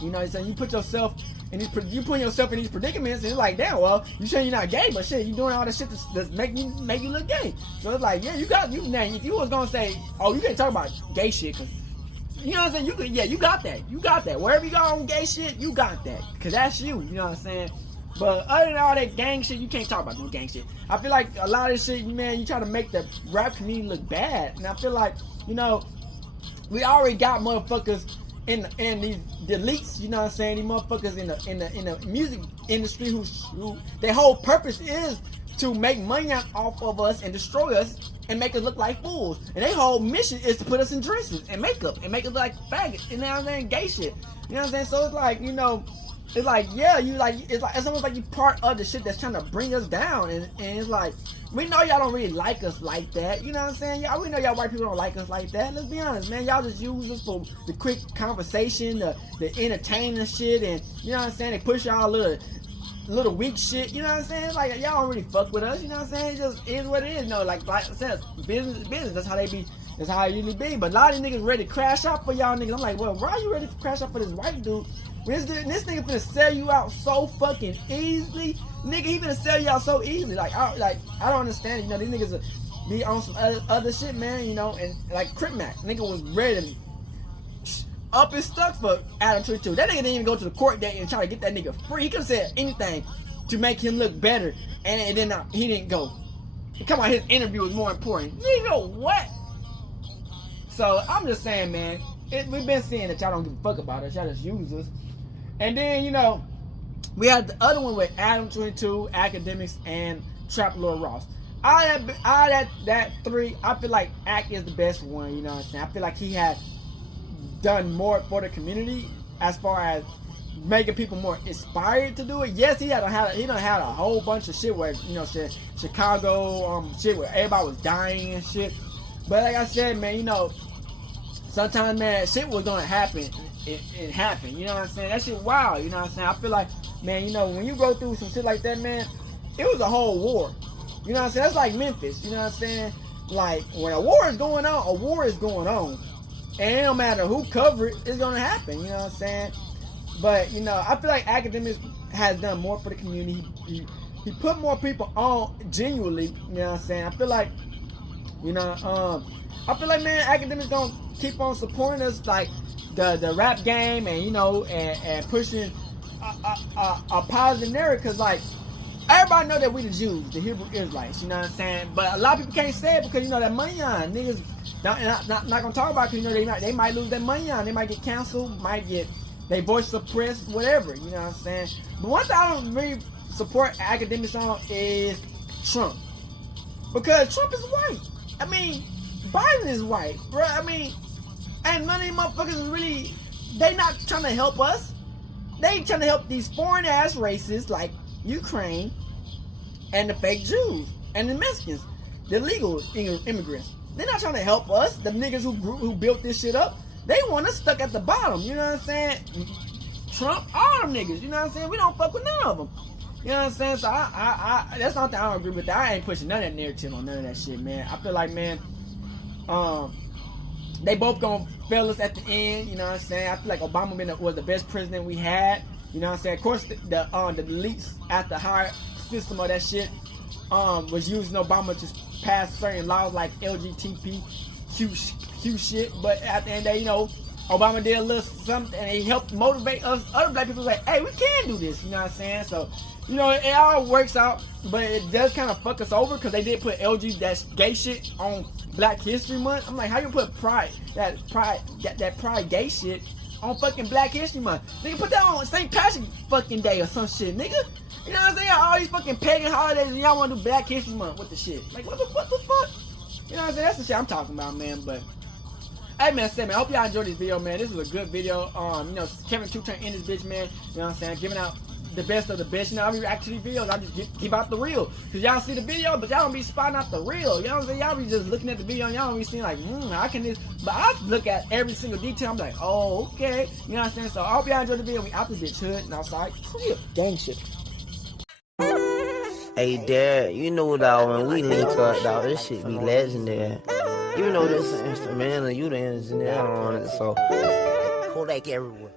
what I'm saying? You put yourself in these, you putting yourself in these predicaments, and it's like, damn, well, you saying you're not gay, but shit, you doing all this shit that's make you look gay. So it's like, yeah, now if you was gonna say, oh, you can't talk about gay shit, cause you know what I'm saying? You could, yeah, you got that. You got that. Wherever you go on gay shit, you got that. Cause that's you. You know what I'm saying? But other than all that gang shit, you can't talk about no gang shit. I feel like a lot of this shit, man, you try to make the rap community look bad. And I feel like, you know, we already got motherfuckers in these elites, you know what I'm saying? These motherfuckers in the music industry who their whole purpose is to make money off of us and destroy us and make us look like fools. And their whole mission is to put us in dresses and makeup and make us look like faggots. You know what I'm saying? Gay shit. You know what I'm saying? So it's like, you know, it's like, yeah, it's almost like you part of the shit that's trying to bring us down. And it's like, we know y'all don't really like us like that. You know what I'm saying? We know y'all white people don't like us like that. Let's be honest, man. Y'all just use us for the quick conversation, the entertaining shit, and you know what I'm saying? They push y'all little weak shit. You know what I'm saying? Like, y'all don't really fuck with us. You know what I'm saying? It just is what it is. No, like I said, business is business. That's how they be. That's how it usually be. But a lot of these niggas ready to crash out for y'all niggas. I'm like, well, why are you ready to crash out for this white dude? This nigga finna sell you out so fucking easily. Nigga, he finna sell you out so easily. Like, I don't understand it. You know, these niggas be on some other shit, man, you know, and like Crip Mac, nigga was ready to up his stuff for ADAM22. That nigga didn't even go to the court date and try to get that nigga free. He could have said anything to make him look better, and then he didn't go. Come on, his interview was more important. Nigga, what? So, I'm just saying, man, we've been seeing that y'all don't give a fuck about us. Y'all just use us. And then, you know, we had the other one with ADAM22, Akademiks, and Trap Lord Ross. Out of that three, I feel like Ak is the best one, you know what I'm saying? I feel like he had done more for the community as far as making people more inspired to do it. Yes, he done had a whole bunch of shit where, you know, shit, Chicago, shit where everybody was dying and shit. But like I said, man, you know, sometimes, man, shit was gonna happen. It happened, you know what I'm saying? That shit wild, you know what I'm saying? I feel like, man, you know, when you go through some shit like that, man, it was a whole war. You know what I'm saying? That's like Memphis, you know what I'm saying? Like, when a war is going on, a war is going on. And it don't matter who cover it, it's gonna happen, you know what I'm saying? But, you know, I feel like Akademiks has done more for the community. He put more people on genuinely, you know what I'm saying? I feel like, you know, man, Akademiks gonna keep on supporting us, like, the rap game, and you know, and pushing a positive narrative, because like everybody know that we the Jews, the Hebrew Israelites, you know what I'm saying? But a lot of people can't say it because, you know, that money on niggas not gonna talk about it, because, you know, they might lose their money on, they might get canceled, might get their voice suppressed, whatever, you know what I'm saying? But one thing I don't really support Akademiks on is Trump, because Trump is white. I mean, Biden is white, bro. I mean, and none of these motherfuckers is really, they not trying to help us. They trying to help these foreign ass races like Ukraine and the fake Jews and the Mexicans, the illegal immigrants. They're not trying to help us. The niggas who built this shit up, they want us stuck at the bottom. You know what I'm saying? Trump, all them niggas. You know what I'm saying? We don't fuck with none of them. You know what I'm saying? So I that's not that I don't agree with that. I ain't pushing none of that narrative on none of that shit, man. I feel like, man, they both gonna fail us at the end, you know what I'm saying? I feel like Obama was the best president we had, you know what I'm saying? Of course, the elites at the higher system of that shit was using Obama to pass certain laws like LGBTQ shit, but at the end of the day, you know, Obama did a little something, and he helped motivate us, other black people, like, hey, we can do this, you know what I'm saying? So, you know, it all works out, but it does kind of fuck us over, because they did put gay shit on Black History Month. I'm like, how you put that pride gay shit on fucking Black History Month? Nigga, put that on St. Patrick's fucking Day or some shit, nigga. You know what I'm saying? All these fucking pagan holidays, and y'all want to do Black History Month with the shit. Like, what the fuck? You know what I'm saying? That's the shit I'm talking about, man. But hey, man, I hope y'all enjoyed this video, man. This was a good video. You know, Kevin Two-Turn in this bitch, man. You know what I'm saying? Giving out the best of the best. You know, I react to these videos, I just give out the real. Cause y'all see the video, but y'all don't be spotting out the real. You know what I'm saying? Y'all be just looking at the video and y'all don't be seeing like, I can this. But I look at every single detail. I'm like, oh, okay. You know what I'm saying? So I hope y'all enjoyed the video. We out this bitch hood and outside. Real gang shit. Hey, Dad, you know, dog, when we link up, dog, this shit be legendary. You know this instrumental, you the engineer on it, so Kodak everywhere.